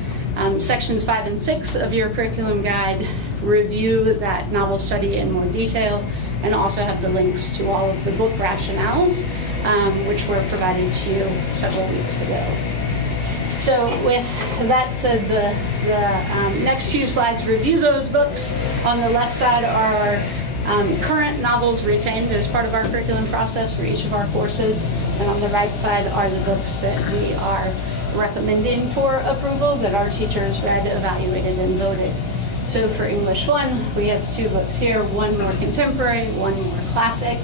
Sections 5 and 6 of your curriculum guide review that novel study in more detail and also have the links to all of the book rationales, which were provided to you several weeks ago. So with that said, the next few slides review those books. On the left side are our current novels retained as part of our curriculum process for each of our courses. And on the right side are the books that we are recommending for approval that our teachers read, evaluated, and voted. So for English 1, we have 2 books here, one more contemporary, one more classic.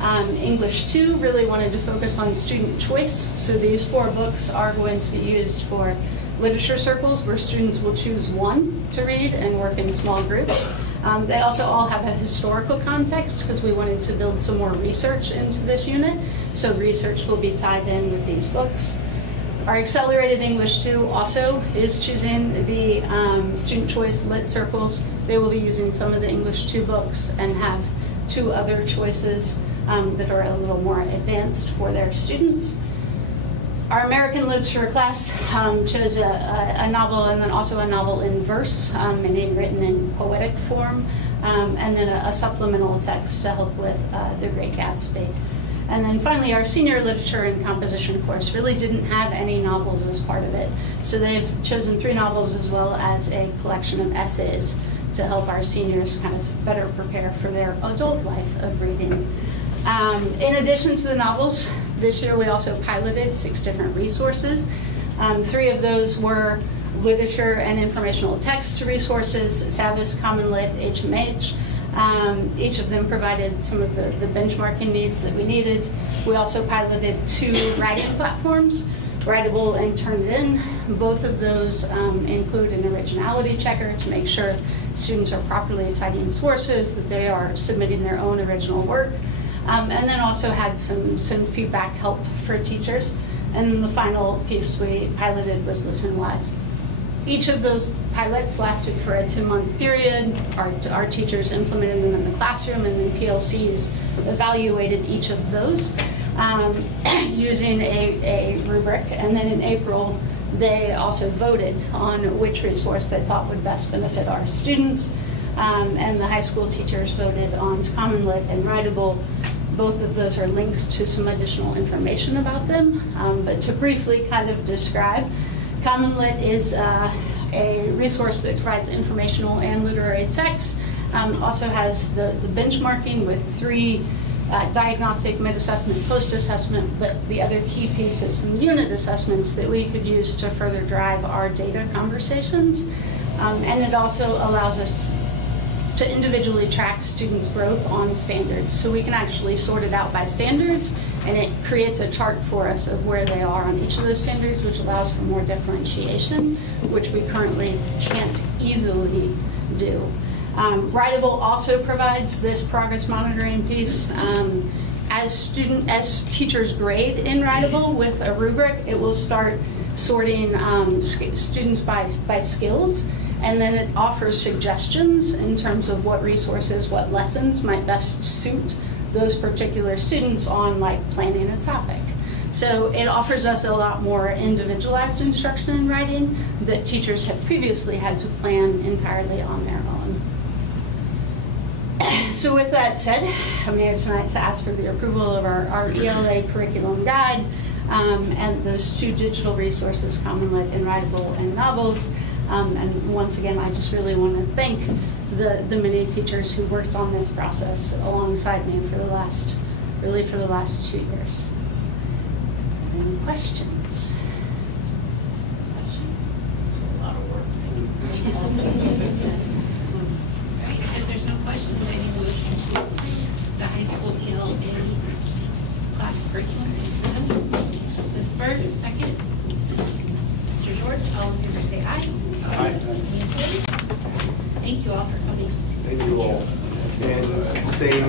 English 2 really wanted to focus on student choice, so these 4 books are going to be used for literature circles where students will choose one to read and work in small groups. They also all have a historical context because we wanted to build some more research into this unit, so research will be tied in with these books. Our Accelerated English 2 also is choosing the student choice lit circles. They will be using some of the English 2 books and have 2 other choices that are a little more advanced for their students. Our American literature class chose a novel and then also a novel in verse, meaning written in poetic form, and then a supplemental text to help with The Great Gatsby. And then finally, our senior literature and composition course really didn't have any novels as part of it. So they've chosen 3 novels as well as a collection of essays to help our seniors kind of better prepare for their adult life of reading. In addition to the novels, this year we also piloted 6 different resources. 3 of those were literature and informational text resources, Savvis, Common Lit, HMH. Each of them provided some of the benchmarking needs that we needed. We also piloted 2 writing platforms, Writable and Turnitin. Both of those include an originality checker to make sure students are properly citing sources, that they are submitting their own original work, and then also had some feedback help for teachers. And the final piece we piloted was ListenWise. Each of those pilots lasted for a 2-month period. Our teachers implemented them in the classroom, and then PLCs evaluated each of those using a rubric. And then in April, they also voted on which resource they thought would best benefit our students. And the high school teachers voted on Common Lit and Writable. Both of those are links to some additional information about them. But to briefly kind of describe, Common Lit is a resource that provides informational and literary text. Also has the benchmarking with 3 diagnostic, mid-assessment, post-assessment, but the other key piece is some unit assessments that we could use to further drive our data conversations. And it also allows us to individually track students' growth on standards. So we can actually sort it out by standards, and it creates a chart for us of where they are on each of those standards, which allows for more differentiation, which we currently can't easily do. Writable also provides this progress monitoring piece. As teachers grade in Writable with a rubric, it will start sorting students by skills, and then it offers suggestions in terms of what resources, what lessons might best suit those particular students on like planning a topic. So it offers us a lot more individualized instruction in writing that teachers have previously had to plan entirely on their own. So with that said, I'm here tonight to ask for the approval of our ELA curriculum guide and those 2 digital resources, Common Lit and Writable and Novels. And once again, I just really want to thank the many teachers who worked on this process alongside me for the last 2 years. Any questions? It's a lot of work. Right, if there's no questions, I need a motion to approve the high school ELA class curriculum. Ms. Bird, second. Mr. George, all in favor say aye. Aye. Any opposed? Thank you all for coming. Thank you all. And staying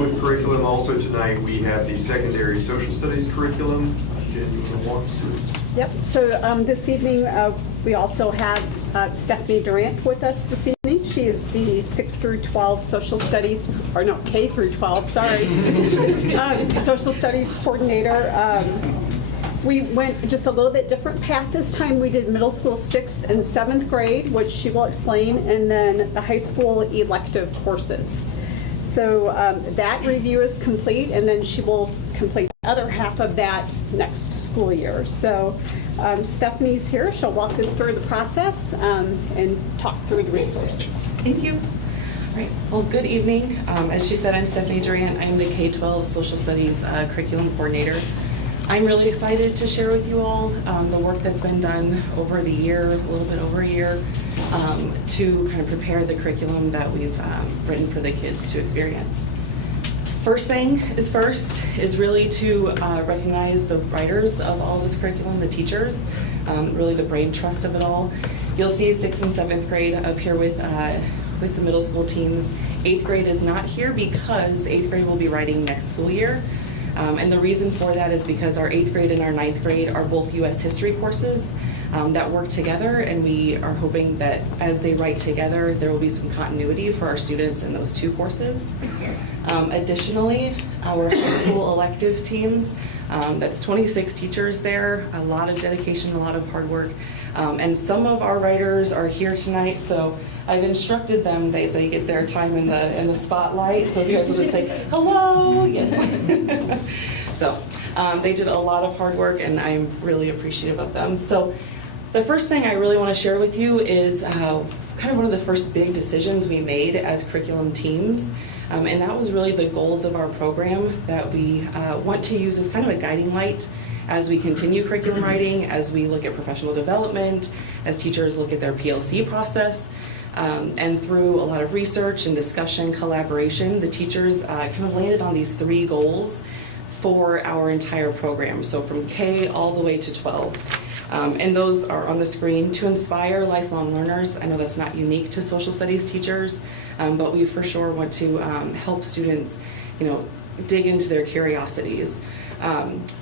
with curriculum, also tonight we have the secondary social studies curriculum. Jen, you want to walk us through? Yep, so this evening, we also have Stephanie Durant with us this evening. She is the 6 through 12 social studies, or no, K through 12, sorry, social studies coordinator. We went just a little bit different path this time. We did middle school 6th and 7th grade, which she will explain, and then the high school elective courses. So that review is complete, and then she will complete the other half of that next school year. So Stephanie's here. She'll walk us through the process and talk through the resources. Thank you. All right. Well, good evening. As she said, I'm Stephanie Durant. I'm the K-12 Social Studies Curriculum Coordinator. I'm really excited to share with you all the work that's been done over the year, a little bit over a year, to kind of prepare the curriculum that we've written for the kids to experience. First thing is first is really to recognize the writers of all this curriculum, the teachers, really the brain trust of it all. You'll see 6th and 7th grade up here with the middle school teams. 8th grade is not here because 8th grade will be writing next school year. And the reason for that is because our 8th grade and our 9th grade are both U.S. history courses that work together, and we are hoping that as they write together, there will be some continuity for our students in those 2 courses. Additionally, our high school electives teams, that's 26 teachers there, a lot of dedication, a lot of hard work. And some of our writers are here tonight, so I've instructed them they get their time in the spotlight. So if you guys will just say hello, yes. So they did a lot of hard work, and I'm really appreciative of them. So the first thing I really want to share with you is kind of one of the first big decisions we made as curriculum teams. And that was really the goals of our program that we want to use as kind of a guiding light as we continue curriculum writing, as we look at professional development, as teachers look at their PLC process. And through a lot of research and discussion, collaboration, the teachers kind of landed on these 3 goals for our entire program. So from K all the way to 12. And those are on the screen. To inspire lifelong learners. I know that's not unique to social studies teachers, but we for sure want to help students, dig into their curiosities.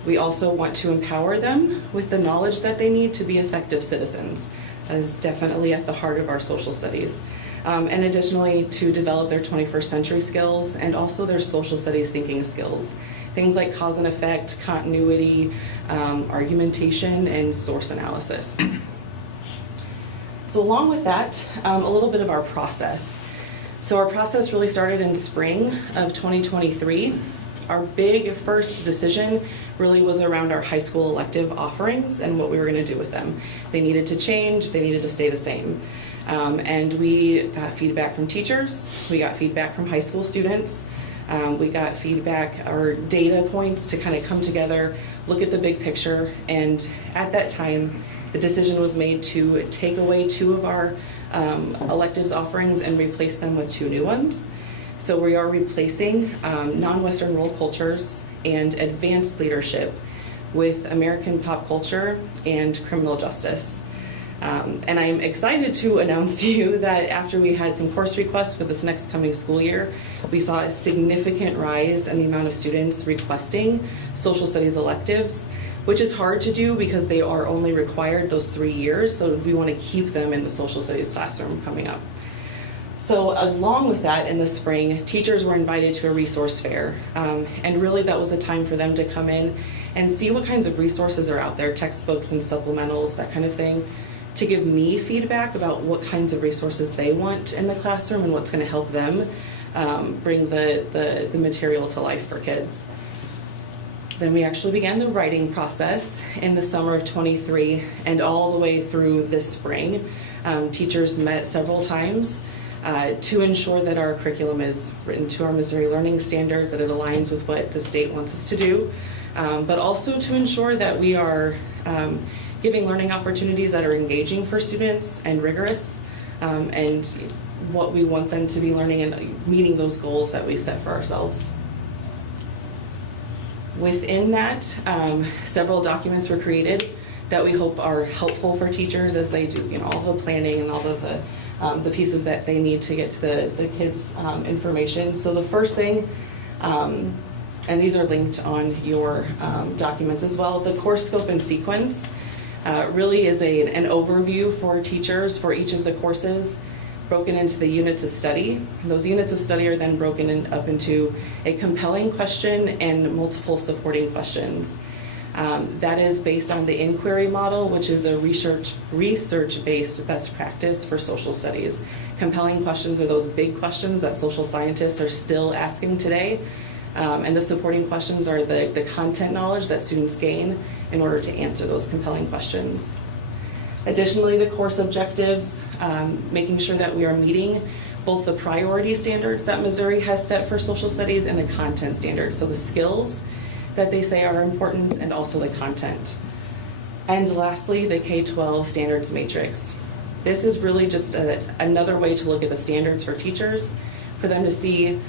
We also want to empower them with the knowledge that they need to be effective citizens. That is definitely at the heart of our social studies. And additionally, to develop their 21st century skills and also their social studies thinking skills. Things like cause and effect, continuity, argumentation, and source analysis. So along with that, a little bit of our process. So our process really started in spring of 2023. Our big first decision really was around our high school elective offerings and what we were going to do with them. They needed to change, they needed to stay the same. And we got feedback from teachers, we got feedback from high school students, we got feedback or data points to kind of come together, look at the big picture, and at that time, the decision was made to take away 2 of our electives offerings and replace them with 2 new ones. So we are replacing non-Western world cultures and advanced leadership with American pop culture and criminal justice. And I'm excited to announce to you that after we had some course requests for this next coming school year, we saw a significant rise in the amount of students requesting social studies electives, which is hard to do because they are only required those 3 years, so we want to keep them in the social studies classroom coming up. So along with that, in the spring, teachers were invited to a resource fair, and really that was a time for them to come in and see what kinds of resources are out there, textbooks and supplementals, that kind of thing, to give me feedback about what kinds of resources they want in the classroom and what's going to help them bring the material to life for kids. Then we actually began the writing process in the summer of 23 and all the way through this spring. Teachers met several times to ensure that our curriculum is written to our Missouri learning standards, that it aligns with what the state wants us to do, but also to ensure that we are giving learning opportunities that are engaging for students and rigorous, and what we want them to be learning and meeting those goals that we set for ourselves. Within that, several documents were created that we hope are helpful for teachers as they do, all the planning and all of the pieces that they need to get to the kids' information. So the first thing, and these are linked on your documents as well, the course scope and sequence really is an overview for teachers for each of the courses, broken into the units of study. Those units of study are then broken up into a compelling question and multiple supporting questions. That is based on the inquiry model, which is a research-based best practice for social studies. Compelling questions are those big questions that social scientists are still asking today. And the supporting questions are the content knowledge that students gain in order to answer those compelling questions. Additionally, the course objectives, making sure that we are meeting both the priority standards that Missouri has set for social studies and the content standards. So the skills that they say are important and also the content. And lastly, the K-12 standards matrix. This is really just another way to look at the standards for teachers, for them to see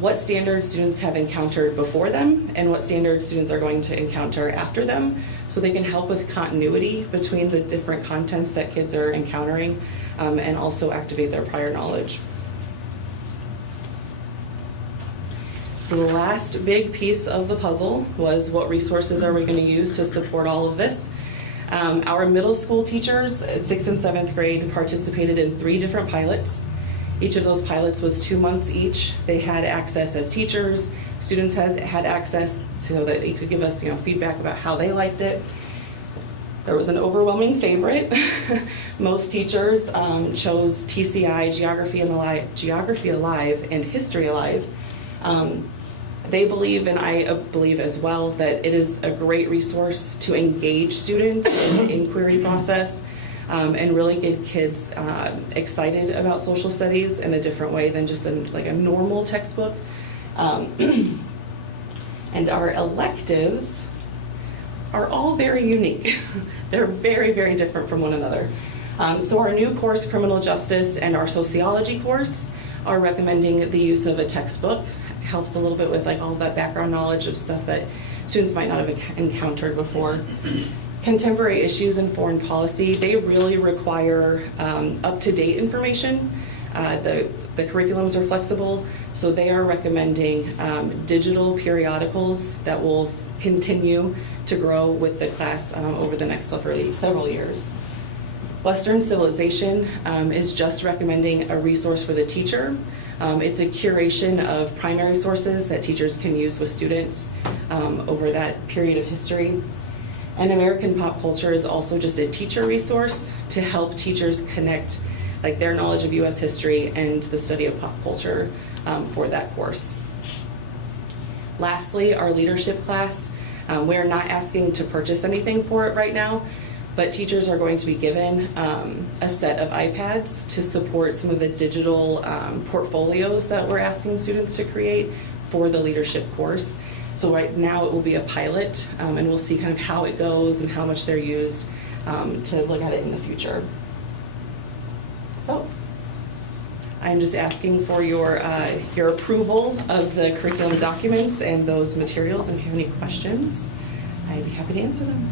what standards students have encountered before them and what standards students are going to encounter after them, so they can help with continuity between the different contents that kids are encountering, and also activate their prior knowledge. So the last big piece of the puzzle was what resources are we going to use to support all of this. Our middle school teachers at 6th and 7th grade participated in 3 different pilots. Each of those pilots was 2 months each. They had access as teachers. Students had access so that they could give us feedback about how they liked it. There was an overwhelming favorite. Most teachers chose TCI, Geography Alive, and History Alive. They believe, and I believe as well, that it is a great resource to engage students in the inquiry process, and really get kids excited about social studies in a different way than just like a normal textbook. And our electives are all very unique. They're very, very different from one another. So our new course, Criminal Justice, and our Sociology course are recommending the use of a textbook. It helps a little bit with all that background knowledge of stuff that students might not have encountered before. Contemporary issues and foreign policy, they really require up-to-date information. The curriculums are flexible, so they are recommending digital periodicals that will continue to grow with the class over the next several years. Western Civilization is just recommending a resource for the teacher. It's a curation of primary sources that teachers can use with students over that period of history. And American Pop Culture is also just a teacher resource to help teachers connect their knowledge of U.S. history and the study of pop culture for that course. Lastly, our leadership class. We're not asking to purchase anything for it right now, but teachers are going to be given a set of iPads to support some of the digital portfolios that we're asking students to create for the leadership course. So right now it will be a pilot, and we'll see kind of how it goes and how much they're used to look at it in the future. So I'm just asking for your approval of the curriculum documents and those materials. And if you have any questions, I'd be happy to answer them.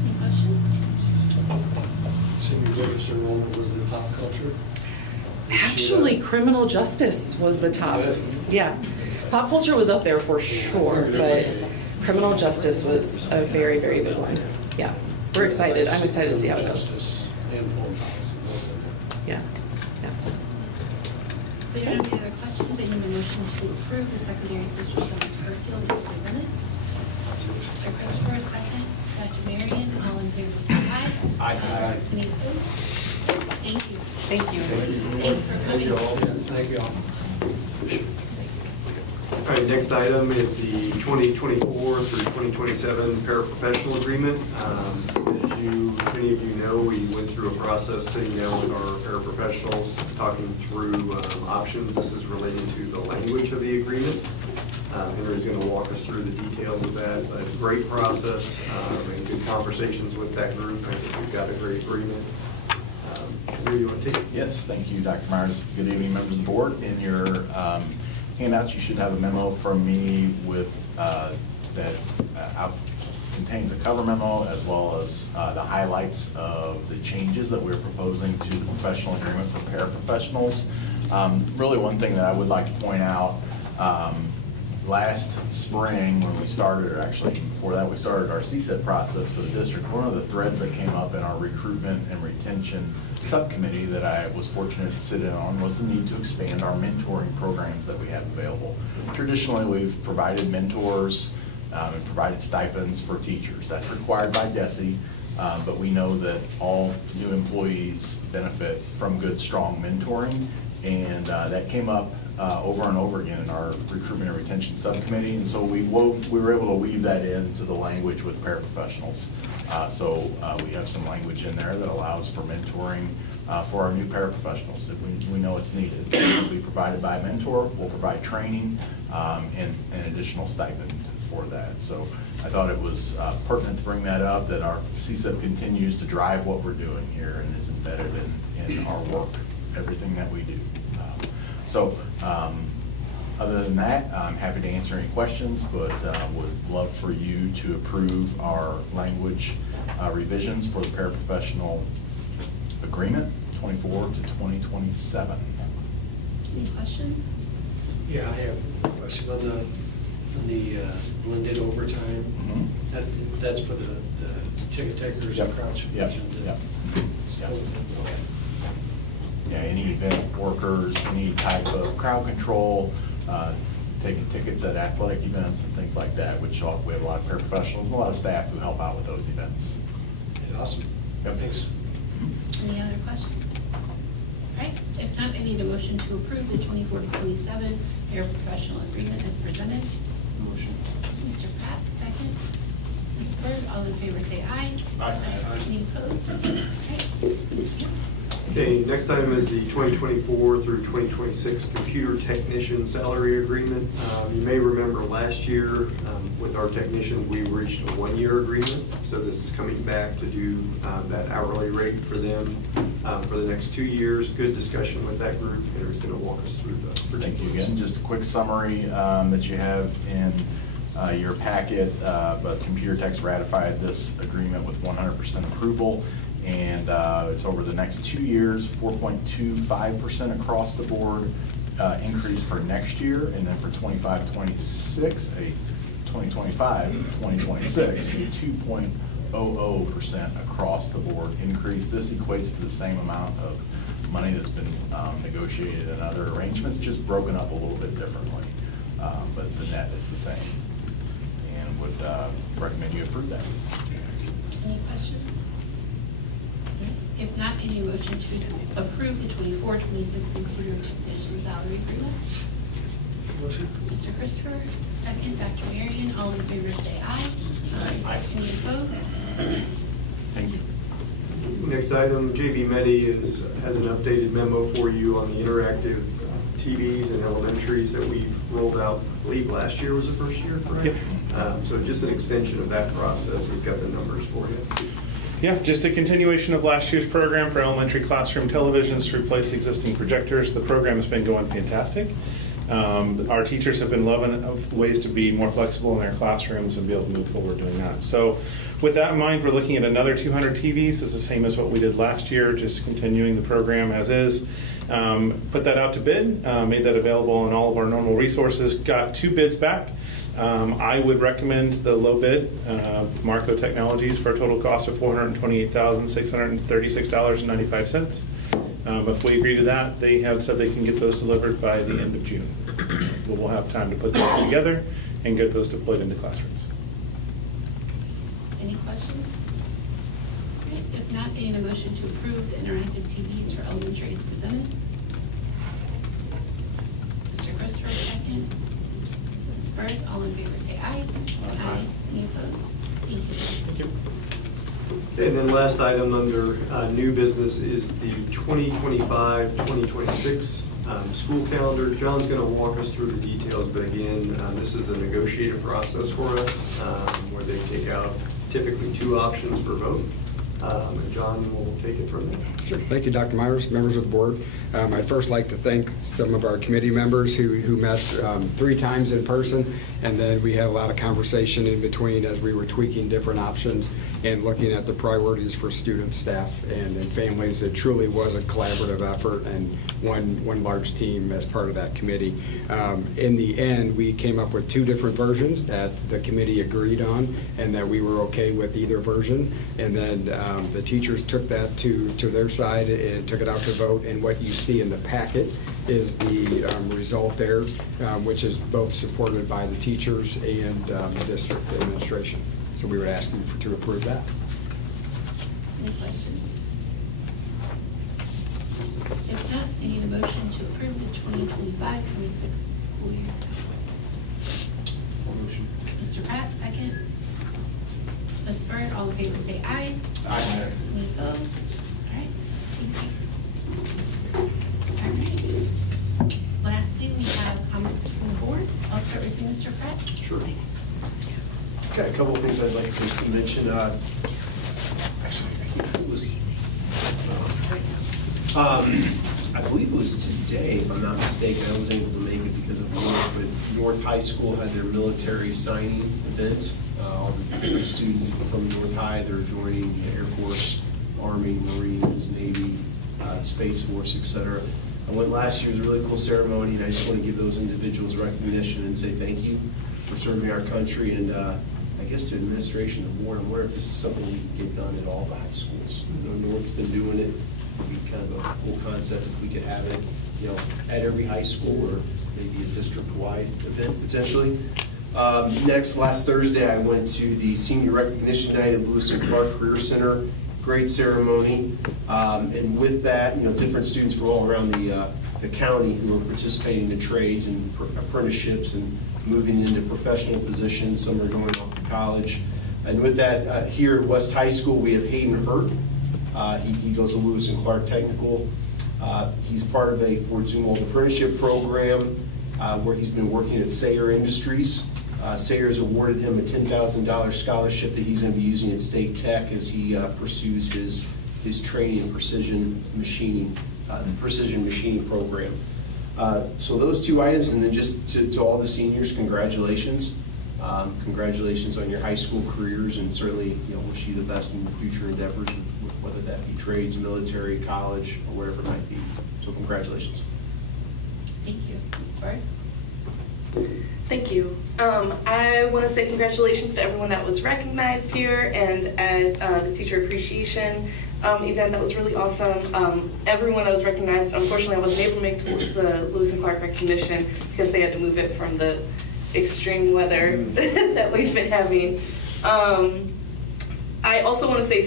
Any questions? So your greatest enrollment was in pop culture? Actually, criminal justice was the top. Yeah. Pop culture was up there for sure, but criminal justice was a very, very big one. Yeah. We're excited. I'm excited to see how it goes. Yeah. Yeah. If there are no other questions, I need a motion to approve the secondary social studies curriculum as presented. Mr. Christopher, second. Dr. Marion, all in favor, say aye. Aye. Any opposed? Thank you. Thank you. Thanks for coming. Yes, thank you all. All right, next item is the 2024 through 2027 paraprofessional agreement. As many of you know, we went through a process sitting down with our paraprofessionals, talking through options. This is relating to the language of the agreement. Henry's going to walk us through the details of that, but great process and good conversations with that group. I think we've got a great agreement. Henry, you want to take it? Yes, thank you, Dr. Myers. Good evening, members of the board. In your handouts, you should have a memo from me with that contains a cover memo as well as the highlights of the changes that we're proposing to the professional agreement for paraprofessionals. Really, one thing that I would like to point out, last spring when we started, or actually before that, we started our CSEP process for the district. One of the threads that came up in our recruitment and retention subcommittee that I was fortunate to sit in on was the need to expand our mentoring programs that we have available. Traditionally, we've provided mentors and provided stipends for teachers. That's required by DESE, but we know that all new employees benefit from good, strong mentoring, and that came up over and over again in our recruitment and retention subcommittee, and so we were able to weave that into the language with paraprofessionals. So we have some language in there that allows for mentoring for our new paraprofessionals. We know it's needed. It will be provided by a mentor. We'll provide training and an additional stipend for that. So I thought it was pertinent to bring that up, that our CSEP continues to drive what we're doing here and is embedded in our work, everything that we do. Other than that, I'm happy to answer any questions, but would love for you to approve our language revisions for the paraprofessional agreement 24 to 2027. Any questions? Yeah, I have a question on the blended overtime. Mm-hmm. That's for the ticket takers and crowd supervision. Yep. Yeah, any event workers, any type of crowd control, taking tickets at athletic events and things like that, which we have a lot of paraprofessionals and a lot of staff who help out with those events. Awesome. Yep. Thanks. Any other questions? All right, if not, I need a motion to approve the 24 to 27 paraprofessional agreement as presented. Motion. Mr. Pratt, second. Ms. Bird, all in favor say aye. Aye. Any opposed? All right, thank you. Okay, next item is the 2024 through 2026 computer technician salary agreement. You may remember last year with our technicians, we reached a one-year agreement. So this is coming back to do that hourly rate for them for the next 2 years. Good discussion with that group. Henry's going to walk us through the particulars. Thank you again. Just a quick summary that you have in your packet, but Computer Tech's ratified this agreement with 100% approval. And it's over the next 2 years, 4.25% across the board increase for next year, and then for 2025-26, a 2025-2026, a 2.00% across the board increase. This equates to the same amount of money that's been negotiated in other arrangements, just broken up a little bit differently. But the net is the same. And would recommend you approve that. Any questions? If not, any motion to approve the 24-26 school year technician salary agreement? Motion. Mr. Christopher, second. Dr. Marion, all in favor say aye. Aye. Any opposed? Thank you. Next item, JV Medi has an updated memo for you on the interactive TVs in elementaries that we rolled out, I believe last year was the first year, correct? Yep. So just an extension of that process. We've got the numbers for you. Yeah, just a continuation of last year's program for elementary classroom televisions to replace existing projectors. The program has been going fantastic. Our teachers have been loving ways to be more flexible in their classrooms and be able to move forward doing that. So with that in mind, we're looking at another 200 TVs. It's the same as what we did last year, just continuing the program as is. Put that out to bid, made that available in all of our normal resources, got 2 bids back. I would recommend the low bid, Marco Technologies, for a total cost of $428,636.95. If we agree to that, they have said they can get those delivered by the end of June. But we'll have time to put those together and get those deployed into classrooms. Any questions? Okay, if not, any motion to approve the interactive TVs for elementary is presented. Mr. Christopher, second. Ms. Bird, all in favor say aye. Aye. Any opposed? Thank you. Thank you. And then last item under new business is the 2025-2026 school calendar. John's going to walk us through the details, but again, this is a negotiated process for us where they take out typically 2 options per vote. And John will take it from there. Sure. Thank you, Dr. Myers, members of the board. I'd first like to thank some of our committee members who met 3 times in person, and then we had a lot of conversation in between as we were tweaking different options and looking at the priorities for students, staff, and families. It truly was a collaborative effort and one large team as part of that committee. In the end, we came up with 2 different versions that the committee agreed on and that we were okay with either version. And then the teachers took that to their side and took it out to vote, and what you see in the packet is the result there, which is both supported by the teachers and the district administration. So we would ask you to approve that. Any questions? If not, I need a motion to approve the 2025-26 school year. Motion. Mr. Pratt, second. Ms. Bird, all in favor say aye. Aye. Any opposed? All right, thank you. All right. Lastly, we have comments from the board. I'll start with you, Mr. Pratt. Sure. Got a couple of things I'd like to mention. Actually, I think it was, I believe it was today, if I'm not mistaken. I was able to make it because of work, but North High School had their military signing event. All the different students from North High, they're joining the Air Force, Army, Marines, Navy, Space Force, etc. I went last year. It was a really cool ceremony, and I just want to give those individuals recognition and say thank you for serving our country. And I guess to administration and the board, I'm wondering if this is something we can get done at all the high schools. You know, North's been doing it. It'd be kind of a cool concept if we could have it, you know, at every high school or maybe a district-wide event potentially. Last Thursday, I went to the Senior Recognition Night at Lewis and Clark Career Center. Great ceremony, and with that, you know, different students from all around the county who are participating in trades and apprenticeships and moving into professional positions. Some are going off to college, and with that, here at West High School, we have Hayden Hurt. He goes to Lewis and Clark Technical. He's part of a Fort Zumwalt apprenticeship program where he's been working at Sayer Industries. Sayers awarded him a $10,000 scholarship that he's going to be using at State Tech as he pursues his training in precision machining program. So those 2 items, and then just to all the seniors, congratulations. Congratulations on your high school careers, and certainly, wish you the best in your future endeavors, whether that be trades, military, college, or whatever it might be. So congratulations. Thank you. Ms. Bird? Thank you. I want to say congratulations to everyone that was recognized here and at the teacher appreciation event. That was really awesome. Everyone that was recognized, unfortunately, I wasn't able to make the Lewis and Clark recognition because they had to move it from the extreme weather that we've been having. I also want to say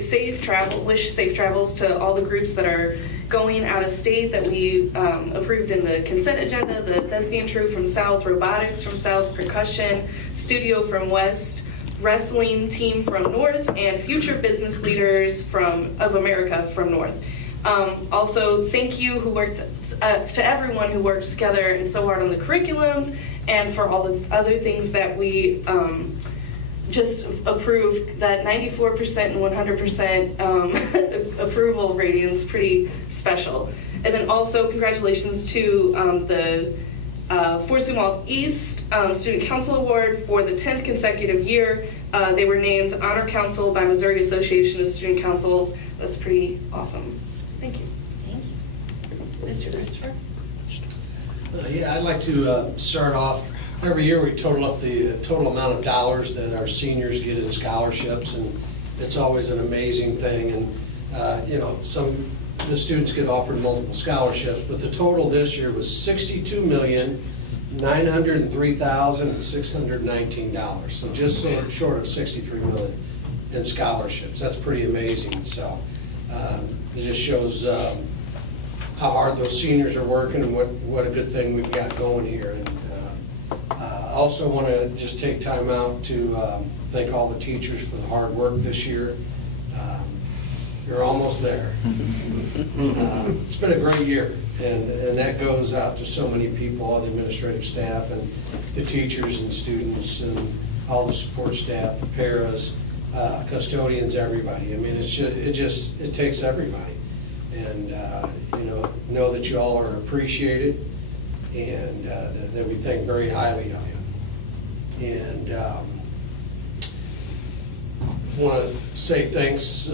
wish safe travels to all the groups that are going out of state that we approved in the consent agenda, the Thespian Troupe from South, Robotics from South, Percussion, Studio from West, Wrestling Team from North, and Future Business Leaders of America from North. Also, thank you to everyone who worked together and so hard on the curriculums and for all the other things that we just approved. That 94% and 100% approval rating is pretty special. And then also congratulations to the Fort Zumwalt East Student Council Award for the 10th consecutive year. They were named Honor Council by Missouri Association of Student Councils. That's pretty awesome. Thank you. Thank you. Mr. Christopher? Yeah, I'd like to start off. Every year we total up the total amount of dollars that our seniors get in scholarships, and it's always an amazing thing. And the students get offered multiple scholarships, but the total this year was $62,903,619. So just short of $63 million in scholarships. That's pretty amazing. So it just shows how hard those seniors are working and what a good thing we've got going here. And I also want to just take time out to thank all the teachers for the hard work this year. You're almost there. It's been a great year, and that goes out to so many people, all the administrative staff and the teachers and students and all the support staff, the paras, custodians, everybody. I mean, it takes everybody. And know that you all are appreciated, and that we think very highly of you. And want to say thanks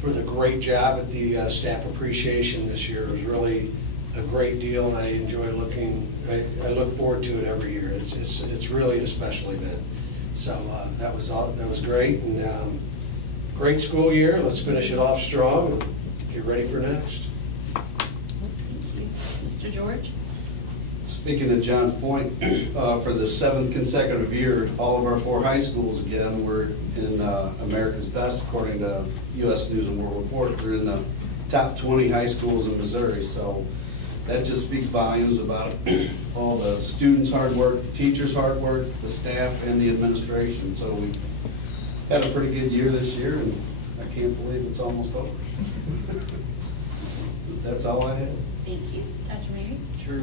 for the great job at the staff appreciation this year. It was really a great deal, and I enjoy I look forward to it every year. It's really a special event. So that was great, and great school year. Let's finish it off strong and get ready for next. Mr. George? Speaking of John's point, for the 7th consecutive year, all of our 4 high schools again were in America's Best, according to U.S. News and World Report. They're in the top 20 high schools in Missouri. So that just speaks volumes about all the students' hard work, the teachers' hard work, the staff, and the administration. So we had a pretty good year this year, and I can't believe it's almost over. That's all I have. Thank you. Dr. Mary? Sure.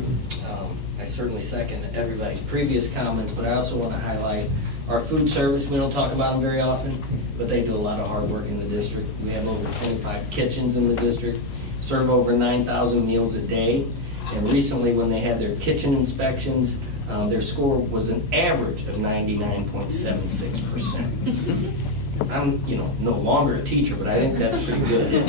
I certainly second everybody's previous comments, but I also want to highlight our food service. We don't talk about them very often, but they do a lot of hard work in the district. We have over 25 kitchens in the district, serve over 9,000 meals a day. And recently, when they had their kitchen inspections, their score was an average of 99.76%. I'm, no longer a teacher, but I think that's pretty good.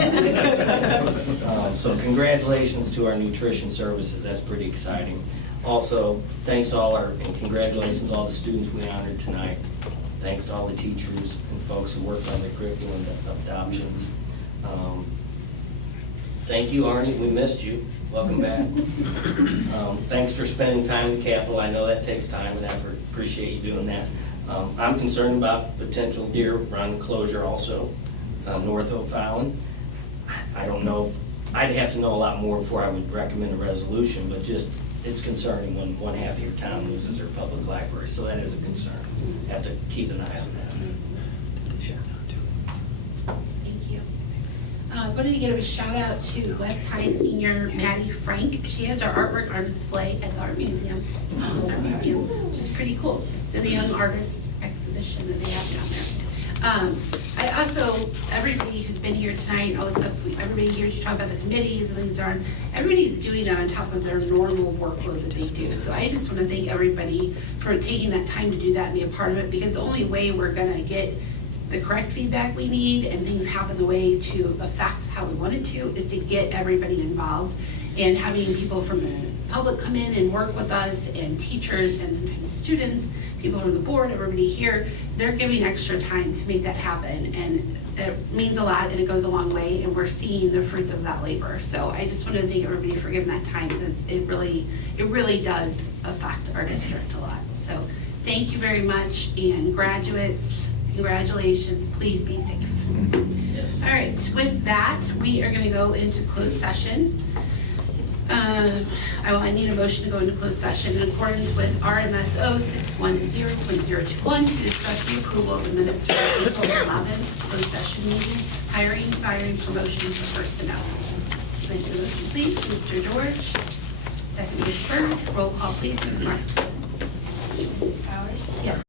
So congratulations to our nutrition services. That's pretty exciting. Also, thanks to and congratulations to all the students we honored tonight. Thanks to all the teachers and folks who worked on the curriculum adoptions. Thank you, Arnie. We missed you. Welcome back. Thanks for spending time in Capitol. I know that takes time and effort. Appreciate you doing that. I'm concerned about potential deer run closure also, north O'Fallon. I don't know, I'd have to know a lot more before I would recommend a resolution, but just, it's concerning when one half of your town loses their public library, so that is a concern. Have to keep an eye on that. Thank you. I wanted to give a shout out to West High senior Maddie Frank. She has her artwork on display at the art museum. It's on the art museum, which is pretty cool. It's in the Young Artist exhibition that they have down there. I I also, everybody who's been here tonight, all the stuff, everybody here to talk about the committees and things are, everybody's doing that on top of their normal workload that they do. So I just want to thank everybody for taking that time to do that and be a part of it, because the only way we're going to get the correct feedback we need and things happen the way to affect how we want it to is to get everybody involved, and having people from the public come in and work with us, and teachers and sometimes students, people from the board, everybody here, they're giving extra time to make that happen, and it means a lot and it goes a long way, and we're seeing the fruits of that labor. So I just wanted to thank everybody for giving that time, because it really does affect our district a lot. So thank you very much, and graduates, congratulations, please be safe. Yes. All right, with that, we are going to go into closed session. I need a motion to go into closed session in accordance with RMSO 610.021 to discuss the approval of the minutes for April 11th closed session meeting, hiring, firing, promotion for personnel. Can I do a motion, please? Mr. George, second Ms. Berg. Roll call, please. Ms. Marks. Mrs. Powers? Yes.